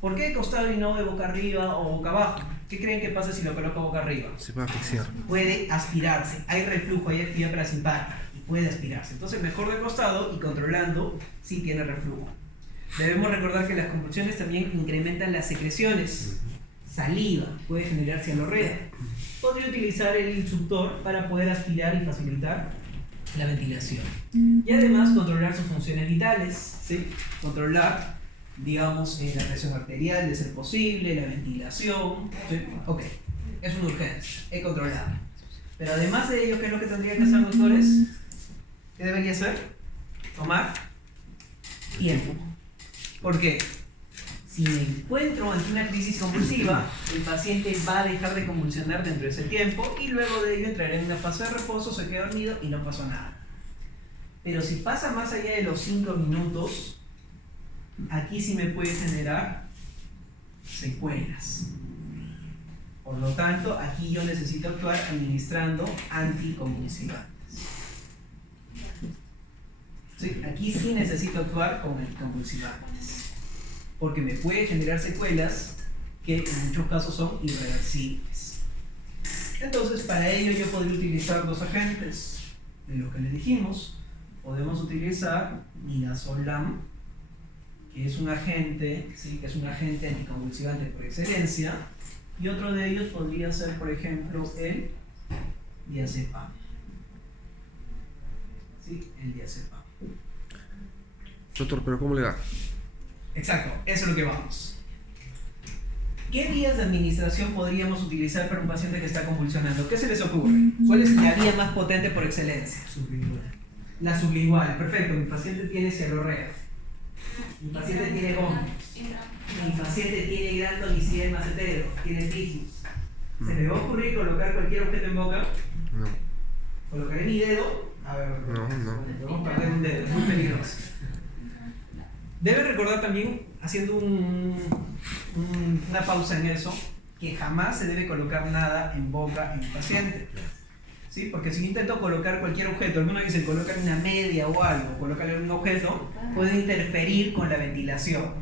¿Por qué de costado y no de boca arriba o boca abajo? ¿Qué creen que pasa si lo coloco boca arriba? Se va a asfixiar. Puede aspirarse, hay reflujo, hay actividad parasimpática y puede aspirarse. Entonces mejor de costado y controlando si tiene reflujo. Debemos recordar que las convulsiones también incrementan las secreciones. Saliva puede generar cialorrea. Podría utilizar el insuctor para poder aspirar y facilitar la ventilación. Y además controlar sus funciones vitales, ¿sí? Controlar, digamos, la presión arterial de ser posible, la ventilación, ¿sí? Ok, es una urgencia, es controlable. Pero además de ello, ¿qué es lo que tendría que hacer, doctores? ¿Qué debería hacer? Tomar tiempo. ¿Por qué? Si me encuentro ante una crisis convulsiva, el paciente va a dejar de convulsionar dentro de ese tiempo y luego de ello entrará en una fase de reposo, se queda dormido y no pasó nada. Pero si pasa más allá de los 5 minutos, aquí sí me puede generar secuelas. Por lo tanto, aquí yo necesito actuar administrando anticonvulsivantes. ¿Sí? Aquí sí necesito actuar con anticonvulsivantes. Porque me puede generar secuelas que en muchos casos son irreversibles. Entonces, para ello yo podría utilizar dos agentes de lo que le dijimos. Podemos utilizar midazolam, que es un agente, ¿sí? Que es un agente anticonvulsivante por excelencia, y otro de ellos podría ser, por ejemplo, el diazepam. ¿Sí? El diazepam. Doctor, ¿pero cómo le da? Exacto, eso es lo que vamos. ¿Qué vías de administración podríamos utilizar para un paciente que está convulsionando? ¿Qué se les ocurre? ¿Cuál es la vía más potente por excelencia? Sublingual. La sublingual, perfecto. Mi paciente tiene cialorrea. Mi paciente tiene gómitos. Mi paciente tiene gran tonicidad de macetero, tiene tigios. ¿Se le va a ocurrir colocar cualquier objeto en boca? No. Colocaré mi dedo. A ver, No. vamos a perder un dedo, es muy peligroso. Debe recordar también, haciendo una pausa en eso, que jamás se debe colocar nada en boca en el paciente. ¿Sí? Porque si yo intento colocar cualquier objeto, algunos dicen colocar una media o algo, colocarle un objeto, puede interferir con la ventilación.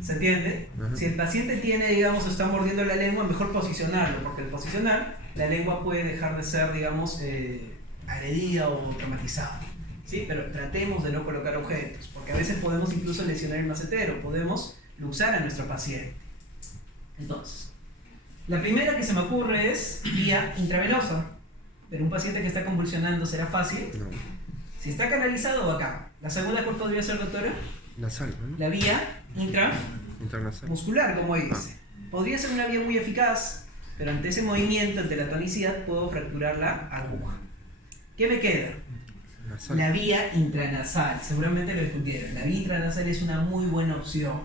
¿Se entiende? Ajá. Si el paciente tiene, digamos, está mordiendo la lengua, mejor posicionarlo, porque al posicionar, la lengua puede dejar de ser, digamos, agredida o traumatizada. ¿Sí? Pero tratemos de no colocar objetos, porque a veces podemos incluso lesionar el macetero, podemos luxar a nuestro paciente. Entonces, la primera que se me ocurre es vía intravenosa, pero un paciente que está convulsionando será fácil. No. Si está canalizado, acá. La segunda, ¿cuál podría ser, doctora? Nasal, ¿no? La vía Intranasal. muscular, como dice. Podría ser una vía muy eficaz, pero ante ese movimiento, ante la tonicidad, puedo fracturar la aguja. ¿Qué me queda? Nasal. La vía intranasal. Seguramente lo escucharon. La vía intranasal es una muy buena opción.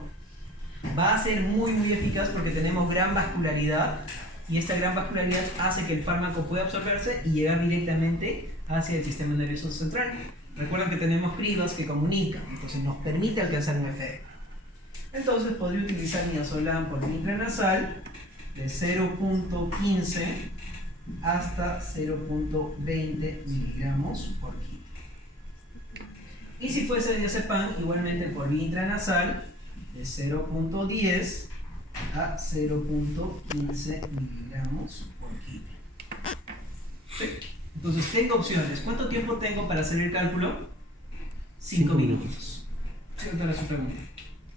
Va a ser muy eficaz porque tenemos gran vascularidad y esta gran vascularidad hace que el fármaco pueda absorberse y llegar directamente hacia el sistema nervioso central. Recuerden que tenemos cribas que comunican, entonces nos permite alcanzar un efecto. Entonces podría utilizar midazolam por intranasal de 0.15 hasta 0.20 miligramos por kilo. Y si fuese diazepam, igualmente por vía intranasal de 0.10 a 0.15 miligramos por kilo. ¿Sí? Entonces tengo opciones. ¿Cuánto tiempo tengo para hacer el cálculo? 5 minutos. ¿Cierto la su pregunta?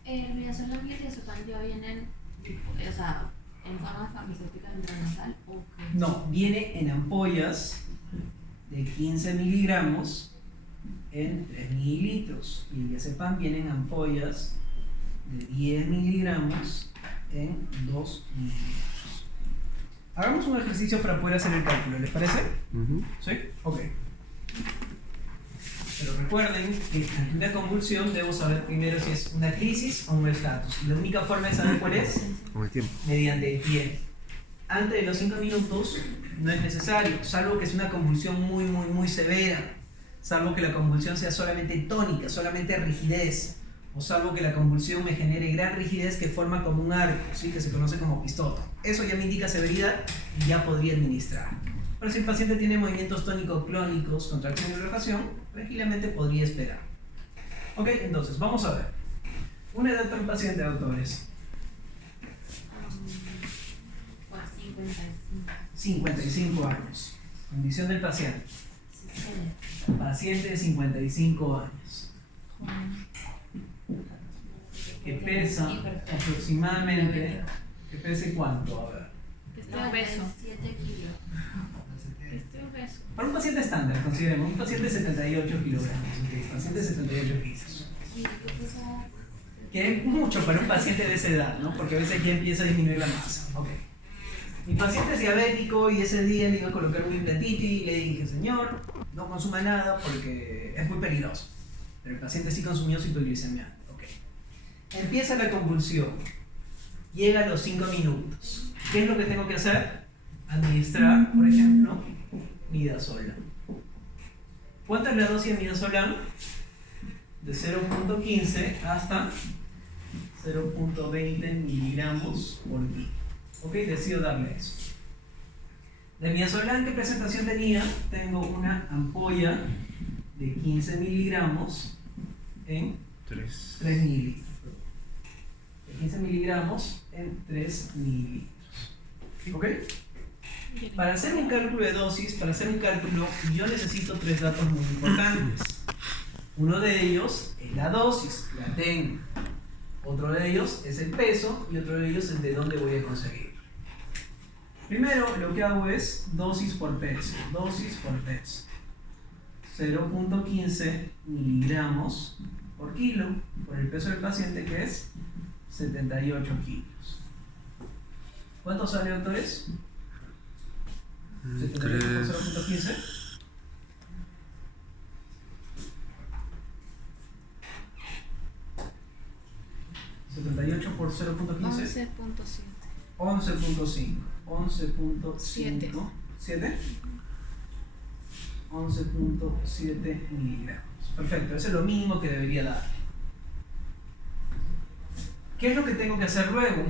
El midazolam y el diazepam ya vienen, o sea, en forma farmacéutica intranasal o qué? No, viene en ampollas de 15 miligramos en 3 mililitros. Y el diazepam viene en ampollas de 10 miligramos en 2 mililitros. Hagamos un ejercicio para poder hacer el cálculo, ¿les parece? Ujú. ¿Sí? Ok. Pero recuerden que ante una convulsión debo saber primero si es una crisis o un estatus. Y la única forma de saber cuál es, Con el tiempo. mediante el tiempo. Antes de los 5 minutos no es necesario, salvo que es una convulsión muy severa, salvo que la convulsión sea solamente tónica, solamente rigidez, o salvo que la convulsión me genere gran rigidez que forma como un arco, ¿sí? Que se conoce como pistoto. Eso ya me indica severidad y ya podría administrar. Pero si el paciente tiene movimientos tónicos clónicos, contracción y relajación, tranquilamente podría esperar. Ok, entonces, vamos a ver. Una edad para un paciente, doctores. Pues 55. 55 años. Condición del paciente. Sí. Paciente de 55 años. Que pesa aproximadamente. ¿Que pese cuánto? A ver. Que esté obeso. 7 kilos. Que esté obeso. Para un paciente estándar, consideremos. Un paciente de 78 kilogramos. Ok, paciente de 78 kilos. Y yo peso. Que es mucho para un paciente de esa edad, ¿no? Porque a veces ya empieza a disminuir la masa. Ok. Mi paciente es diabético y ese día le iba a colocar un implantito y le dije, señor, no consuma nada porque es muy peligroso. Pero el paciente sí consumió su hipoglicemia. Ok. Empieza la convulsión. Llega a los 5 minutos. ¿Qué es lo que tengo que hacer? Administrar, por ejemplo, midazolam. ¿Cuánta es la dosis de midazolam? De 0.15 hasta 0.20 miligramos por kilo. Ok, decido darle eso. De midazolam, ¿qué presentación tenía? Tengo una ampolla de 15 miligramos en 3. 3 mililitros. De 15 miligramos en 3 mililitros. ¿Ok? Para hacer un cálculo de dosis, para hacer un cálculo, yo necesito 3 datos muy importantes. Uno de ellos es la dosis, la tengo. Otro de ellos es el peso y otro de ellos es de dónde voy a conseguir. Primero lo que hago es dosis por peso. Dosis por peso. 0.15 miligramos por kilo por el peso del paciente, que es 78 kilos. ¿Cuánto sale, doctores? 78 por 0.15. 78 por 0.15. 11.7. 11.5. 11.5. 7. 11.7 miligramos. Perfecto, eso es lo mínimo que debería dar. ¿Qué es lo que tengo que hacer luego?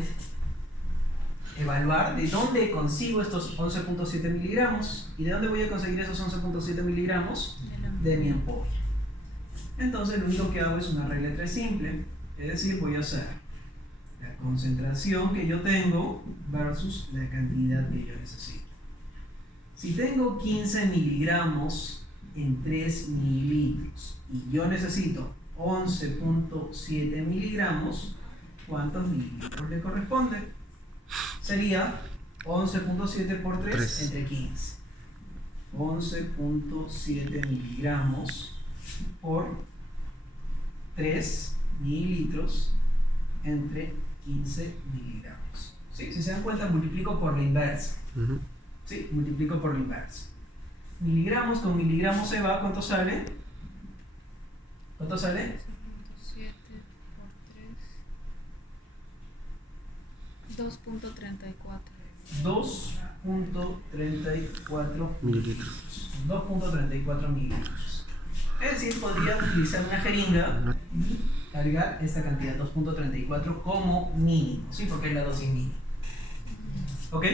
Evaluar de dónde consigo estos 11.7 miligramos. ¿Y de dónde voy a conseguir esos 11.7 miligramos? De mi ampolla. Entonces lo único que hago es una regla de 3 simple. Es decir, voy a hacer la concentración que yo tengo versus la cantidad que yo necesito. Si tengo 15 miligramos en 3 mililitros y yo necesito 11.7 miligramos, ¿cuántos mililitros le corresponde? Sería 11.7 por 3 entre 15. 11.7 miligramos por 3 mililitros entre 15 miligramos. ¿Sí? Si se dan cuenta, multiplico por la inversa. ¿Sí? Multiplico por la inversa. Miligramos con miligramos se va, ¿cuánto sale? ¿Cuánto sale? 7 por 3. 2.34 mililitros. 2.34 mililitros. Es decir, podría utilizar una jeringa y cargar esta cantidad, 2.34 como mínimo, ¿sí? Porque es la dosis mínima. ¿Ok?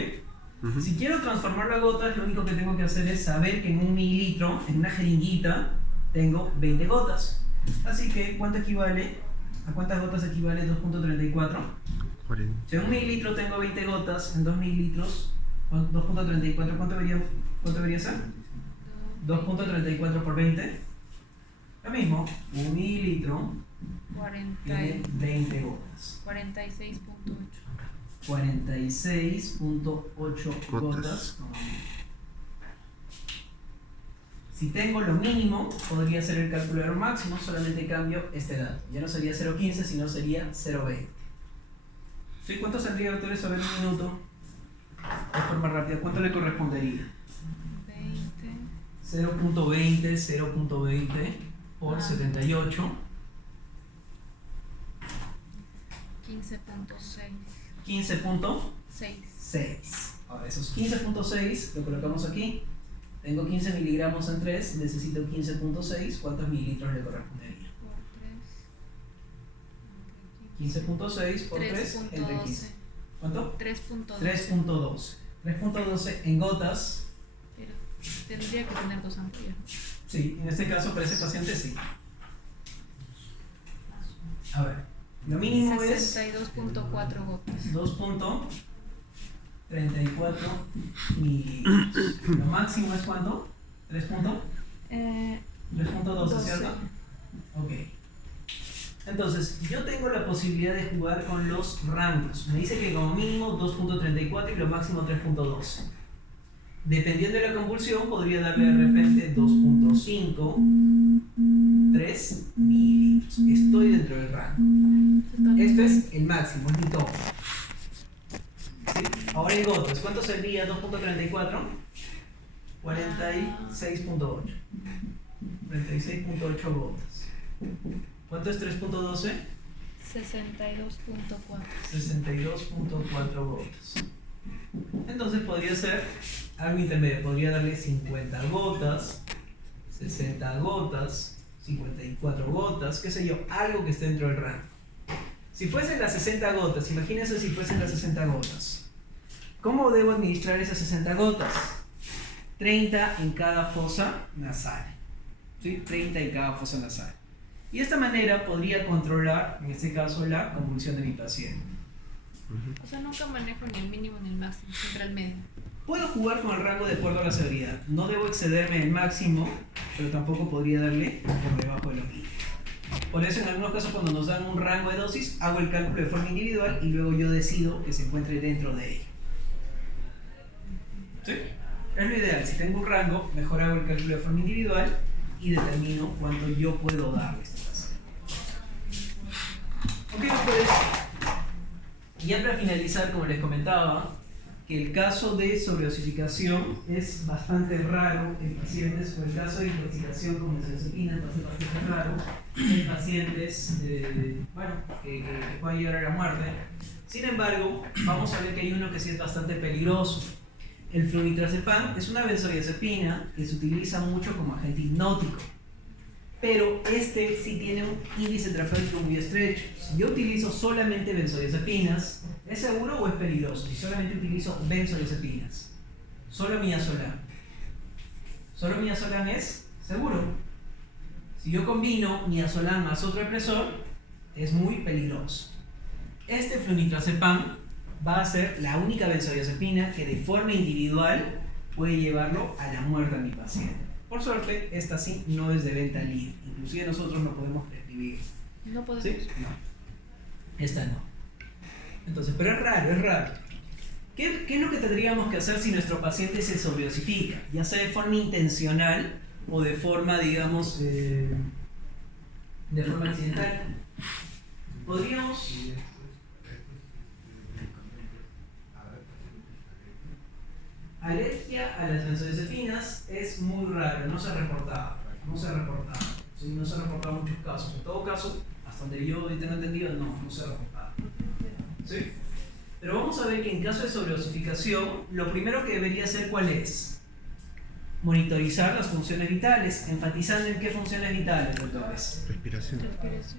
Si quiero transformarlo a gotas, lo único que tengo que hacer es saber que en un mililitro, en una jeringuita, tengo 20 gotas. Así que, ¿cuánto equivale? ¿A cuántas gotas equivale 2.34? Si en un mililitro tengo 20 gotas, en 2 mililitros, 2.34, ¿cuánto debería ser? 2.34 por 20. Lo mismo, un mililitro tiene 20 gotas. 46.8. 46.8 gotas. Si tengo lo mínimo, podría ser el cálculo de lo máximo, solamente cambio este dato. Ya no sería 0.15, sino sería 0.20. ¿Sí? ¿Cuánto saldría, doctores, a ver un minuto? De forma rápida, ¿cuánto le correspondería? 0.20, 0.20 por 78. 15.6. 15.6. Ahora, esos 15.6 lo colocamos aquí. Tengo 15 miligramos en 3, necesito 15.6. ¿Cuántos mililitros le correspondería? 15.6 por 3 entre 15. ¿Cuánto? 3.12. 3.12 en gotas. Pero tendría que tener 2 ampollas. Sí, en este caso para ese paciente sí. A ver, lo mínimo es 62.4 gotas. 2.34 mililitros. Lo máximo es ¿cuánto? 3.12, ¿cierto? Ok. Entonces, yo tengo la posibilidad de jugar con los rangos. Me dice que como mínimo 2.34 y lo máximo 3.12. Dependiendo de la convulsión, podría darle de repente 2.5, 3 mililitros. Estoy dentro del rango. Esto es el máximo, es mi tope. ¿Sí? Ahora en gotas, ¿cuánto sería 2.34? 46.8. 46.8 gotas. ¿Cuánto es 3.12? 62.4. 62.4 gotas. Entonces podría ser algo intermedio. Podría darle 50 gotas, 60 gotas, 54 gotas, qué sé yo, algo que esté dentro del rango. Si fuesen las 60 gotas, imagínense si fuesen las 60 gotas. ¿Cómo debo administrar esas 60 gotas? 30 en cada fosa nasal. ¿Sí? 30 en cada fosa nasal. Y de esta manera podría controlar, en este caso, la convulsión de mi paciente. O sea, nunca manejo ni el mínimo ni el máximo, siempre el medio. Puedo jugar con el rango de acuerdo a la severidad. No debo excederme el máximo, pero tampoco podría darle por debajo de lo mínimo. Por eso, en algunos casos, cuando nos dan un rango de dosis, hago el cálculo de forma individual y luego yo decido que se encuentre dentro de ello. ¿Sí? Es lo ideal. Si tengo un rango, mejor hago el cálculo de forma individual y determino cuánto yo puedo darle a este paciente. Ok, pues, ya para finalizar, como les comentaba, que el caso de sobredosificación es bastante raro en pacientes, o el caso de intoxicación con benzodiazepina entonces es bastante raro en pacientes que pueden llegar a la muerte. Sin embargo, vamos a ver que hay uno que sí es bastante peligroso. El flunitrazepam es una benzodiazepina que se utiliza mucho como agente hipnótico, pero este sí tiene un índice terapéutico muy estrecho. Si yo utilizo solamente benzodiazepinas, ¿es seguro o es peligroso? Si solamente utilizo benzodiazepinas, solo midazolam. Solo midazolam es seguro. Si yo combino midazolam más otro depresor, es muy peligroso. Este flunitrazepam va a ser la única benzodiazepina que de forma individual puede llevarlo a la muerte a mi paciente. Por suerte, esta sí no es de venta libre. Inclusive nosotros no podemos prescribir. No podemos. ¿Sí? No. Esta no. Entonces, pero es raro, es raro. ¿Qué es lo que tendríamos que hacer si nuestro paciente se sobredosifica? Ya sea de forma intencional o de forma, digamos, de forma accidental. Podríamos... Alergia a las benzodiazepinas es muy raro, no se ha reportado. Sí, no se ha reportado muchos casos. En todo caso, hasta donde yo tengo entendido, no se ha reportado. ¿Sí? Pero vamos a ver que en caso de sobredosificación, lo primero que debería hacer, ¿cuál es? Monitorizar las funciones vitales, enfatizando en qué funciones vitales, doctores. Respiración.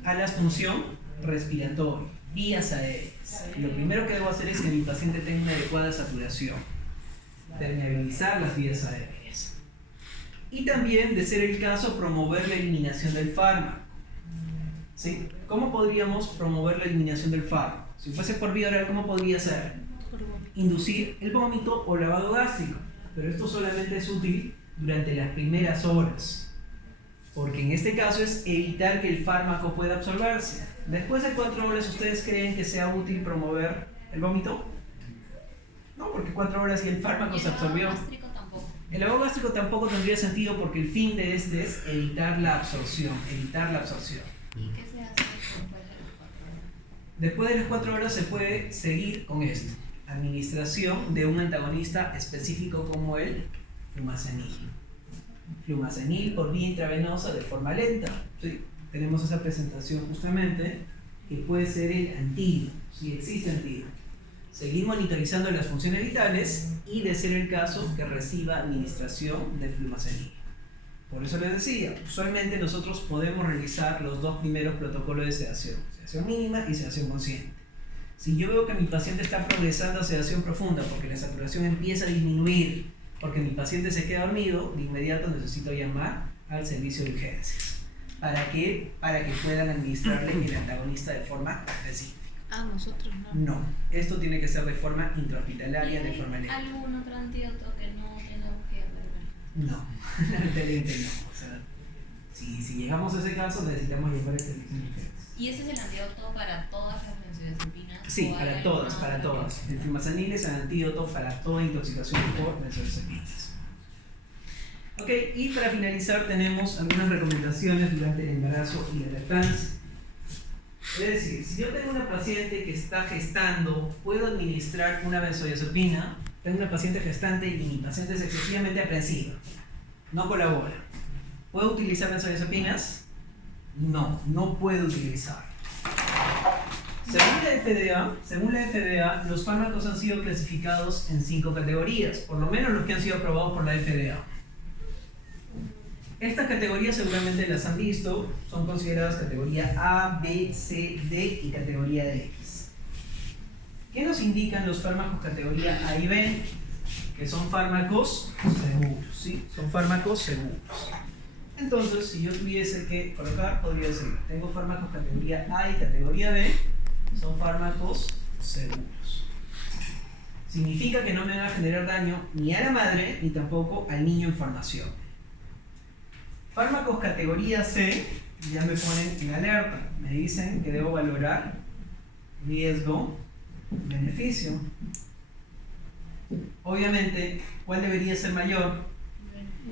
A la función respiratoria, vías aéreas. Lo primero que debo hacer es que mi paciente tenga una adecuada saturación, permeabilizar las vías aéreas. Y también, de ser el caso, promover la eliminación del fármaco. ¿Sí? ¿Cómo podríamos promover la eliminación del fármaco? Si fuese por vía oral, ¿cómo podría ser? Inducir el vómito o lavado gástrico. Pero esto solamente es útil durante las primeras horas, porque en este caso es evitar que el fármaco pueda absorberse. Después de 4 horas, ¿ustedes creen que sea útil promover el vómito? No, porque 4 horas y el fármaco se absorbió. El lavado gástrico tampoco tendría sentido, porque el fin de este es evitar la absorción. ¿Y qué se hace después de las 4 horas? Después de las 4 horas se puede seguir con esto: administración de un antagonista específico como el flumazenil. Flumazenil por vía intravenosa de forma lenta. Sí, tenemos esa presentación justamente, que puede ser el antídoto, si existe antídoto. Seguir monitorizando las funciones vitales y, de ser el caso, que reciba administración de flumazenil. Por eso les decía, usualmente nosotros podemos realizar los 2 primeros protocolos de sedación mínima y sedación consciente. Si yo veo que mi paciente está progresando a sedación profunda porque la saturación empieza a disminuir, porque mi paciente se queda dormido, de inmediato necesito llamar al servicio de urgencias. ¿Para qué? Para que puedan administrarle el antagonista de forma específica. Nosotros no. No, esto tiene que ser de forma intrahospitalaria, de forma lenta. ¿Algún otro antídoto que no tenemos que ver? No, lamentablemente no. O sea, si llegamos a ese caso, necesitamos llevar el servicio de urgencias. ¿Y ese es el antídoto para todas las benzodiazepinas? Sí, para todas, para todas. El flumazenil es el antídoto para toda intoxicación por benzodiazepinas. Ok, y para finalizar tenemos algunas recomendaciones durante el embarazo y la lactancia. Es decir, si yo tengo una paciente que está gestando, puedo administrar una benzodiazepina. Tengo una paciente gestante y mi paciente es excesivamente aprensiva, no colabora. ¿Puedo utilizar benzodiazepinas? No puedo utilizar. Según la FDA, los fármacos han sido clasificados en 5 categorías, por lo menos los que han sido aprobados por la FDA. Estas categorías seguramente las han visto, son consideradas categoría A, B, C, D y categoría X. ¿Qué nos indican los fármacos categoría A y B? Que son fármacos seguros, ¿sí? Son fármacos seguros. Entonces, si yo tuviese que colocar, podría decir, tengo fármacos categoría A y categoría B, son fármacos seguros. Significa que no me van a generar daño ni a la madre, ni tampoco al niño en formación. Fármacos categoría C, ya me ponen en alerta, me dicen que debo valorar riesgo, beneficio. Obviamente, ¿cuál debería ser mayor?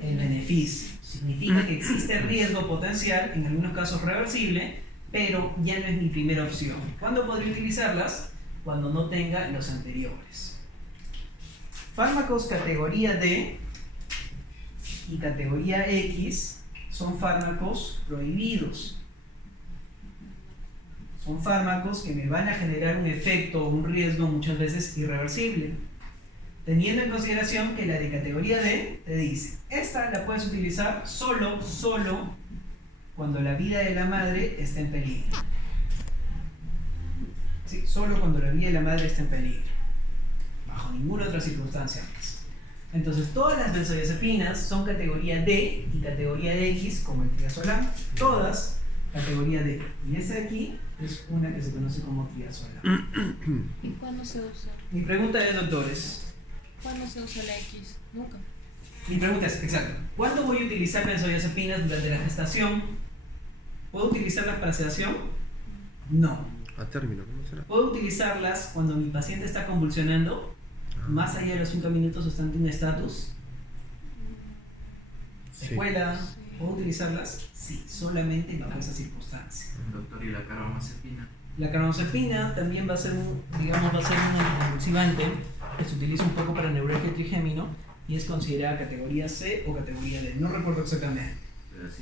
El beneficio. Significa que existe riesgo potencial, en algunos casos reversible, pero ya no es mi primera opción. ¿Cuándo podría utilizarlas? Cuando no tenga los anteriores. Fármacos categoría D y categoría X son fármacos prohibidos. Son fármacos que me van a generar un efecto o un riesgo muchas veces irreversible. Teniendo en consideración que la de categoría D te dice, esta la puedes utilizar solo cuando la vida de la madre está en peligro. Sí, solo cuando la vida de la madre está en peligro. Bajo ninguna otra circunstancia más. Entonces, todas las benzodiazepinas son categoría D y categoría X, como el triazolam. Todas categoría D. Y esa de aquí es una que se conoce como triazolam. ¿Y cuándo se usa? Mi pregunta es, doctores. ¿Cuándo se usa la X? Nunca. Mi pregunta es, exacto. ¿Cuándo voy a utilizar benzodiazepinas durante la gestación? ¿Puedo utilizarlas para sedación? No. A término, ¿cómo será? ¿Puedo utilizarlas cuando mi paciente está convulsionando? Más allá de los 5 minutos o está ante un estatus. Sí. ¿Secuela? ¿Puedo utilizarlas? Sí, solamente bajo esa circunstancia. Doctor, ¿y la carbamazepina? La carbamazepina también va a ser un anticonvulsivante que se utiliza un poco para neuralgia trigémino y es considerada categoría C o categoría D. No recuerdo exactamente,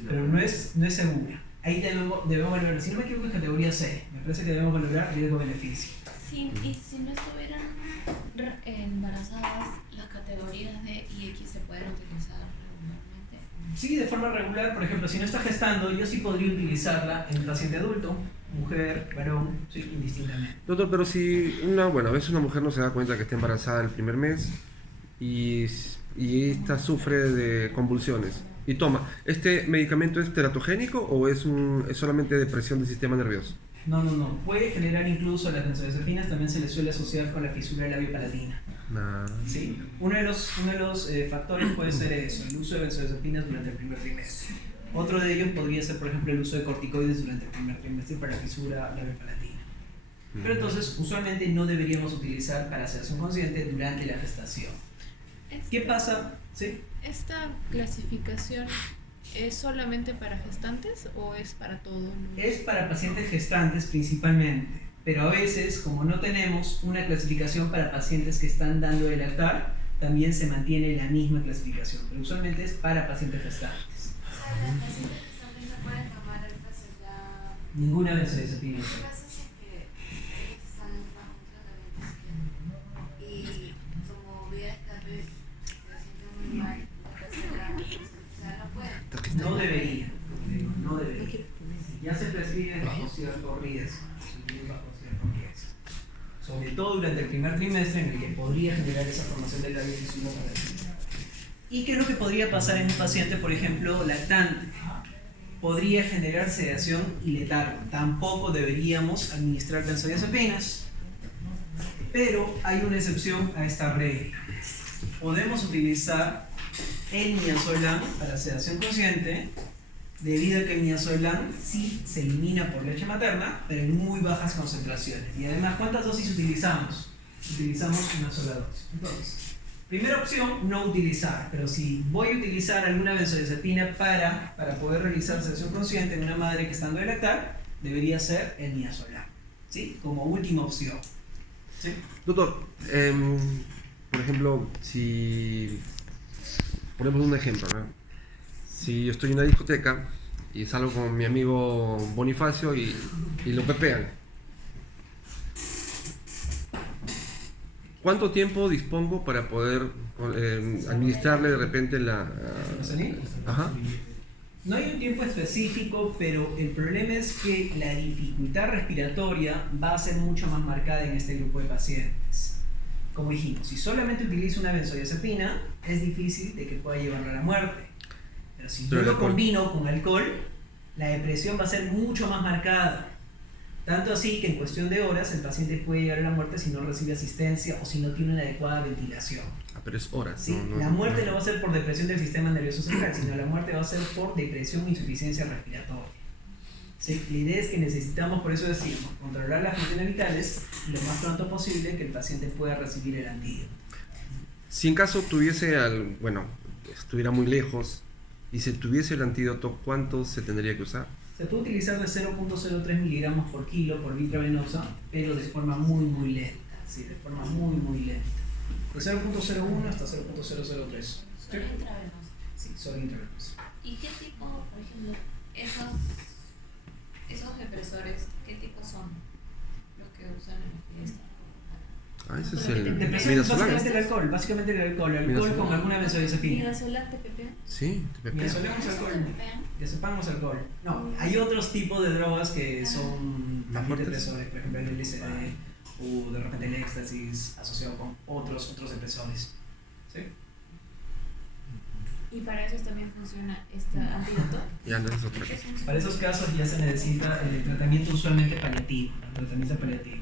pero no es segura. Ahí debemos valorar, si no me equivoco, es categoría C. Me parece que debemos valorar riesgo-beneficio. Sí, y si no estuvieran embarazadas, las categorías D y X se pueden utilizar regularmente. Sí, de forma regular, por ejemplo, si no está gestando, yo sí podría utilizarla en un paciente adulto, mujer, varón, sí, indistintamente. Doctor, pero si a veces una mujer no se da cuenta que está embarazada el primer mes y esta sufre de convulsiones y toma, ¿este medicamento es teratogénico o es solamente depresión del sistema nervioso? No. Puede generar incluso las benzodiazepinas, también se le suele asociar con la fisura labiopalatina. ¿Sí? Uno de los factores puede ser eso, el uso de benzodiazepinas durante el primer trimestre. Otro de ellos podría ser, por ejemplo, el uso de corticoides durante el primer trimestre para la fisura labiopalatina. Pero entonces, usualmente no deberíamos utilizar para sedación consciente durante la gestación. ¿Qué pasa? ¿Sí? ¿Esta clasificación es solamente para gestantes o es para todos? Es para pacientes gestantes principalmente, pero a veces, como no tenemos una clasificación para pacientes que están dando de lactar, también se mantiene la misma clasificación, pero usualmente es para pacientes gestantes. O sea, las pacientes gestantes no pueden tomar alfa-celda. Ninguna benzodiazepina. ¿Qué pasa si es que ellos están bajo un tratamiento y como vía de escape se sienten muy mal, No debería. Ya se prescriben bajo cierto riesgo. Sobre todo durante el primer trimestre en el que podría generar esa formación del labio fisura palatino. ¿Y qué es lo que podría pasar en un paciente, por ejemplo, lactante? Podría generar sedación y letargo. Tampoco deberíamos administrar benzodiazepinas. Pero hay una excepción a esta regla. Podemos utilizar el midazolam para sedación consciente, debido a que el midazolam sí se elimina por leche materna, pero en muy bajas concentraciones. Y además, ¿cuántas dosis utilizamos? Utilizamos una sola dosis. Entonces, primera opción, no utilizar. Pero si voy a utilizar alguna benzodiazepina para poder realizar sedación consciente en una madre que está dando de lactar, debería ser el midazolam, ¿sí? Como última opción. ¿Sí? Doctor, por ejemplo, si ponemos un ejemplo, ¿no? Si yo estoy en una discoteca y salgo con mi amigo Bonifacio y lo pepean, ¿cuánto tiempo dispongo para poder administrarle de repente la... Ajá. No hay un tiempo específico, pero el problema es que la dificultad respiratoria va a ser mucho más marcada en este grupo de pacientes. Como dijimos, si solamente utilizo una benzodiazepina, es difícil de que pueda llevarlo a la muerte. Pero si yo lo combino con alcohol, la depresión va a ser mucho más marcada. Tanto así que en cuestión de horas el paciente puede llegar a la muerte si no recibe asistencia o si no tiene una adecuada ventilación. Pero es horas. ¿Sí? La muerte no va a ser por depresión del sistema nervioso central, sino la muerte va a ser por depresión e insuficiencia respiratoria. ¿Sí? La idea es que necesitamos, por eso decimos, controlar las funciones vitales lo más pronto posible que el paciente pueda recibir el antídoto. Si en caso estuviera muy lejos y se tuviese el antídoto, ¿cuánto se tendría que usar? Se puede utilizar de 0.03 miligramos por kilo por vía intravenosa, pero de forma muy lenta. ¿Sí? De forma muy lenta. De 0.01 hasta 0.003. Solo intravenosa. Sí, solo intravenosa. ¿Y qué tipo, por ejemplo, esos depresores, qué tipo son los que usan en la fiesta? Ah, ese es el Depresión es midazolam. básicamente el alcohol, el alcohol Midazolam. con alguna benzodiazepina. Midazolam TPP. Sí, te pepea. Midazolam es alcohol, diazepam es alcohol. No, hay otros tipos de drogas que son ¿Más fuertes? depresores, por ejemplo el LSD o de repente el éxtasis asociado con otros depresores. ¿Sí? Y para eso también funciona este antídoto. Ya no es otra cosa. Para esos casos ya se necesita el tratamiento usualmente paliativo, el tratamiento paliativo.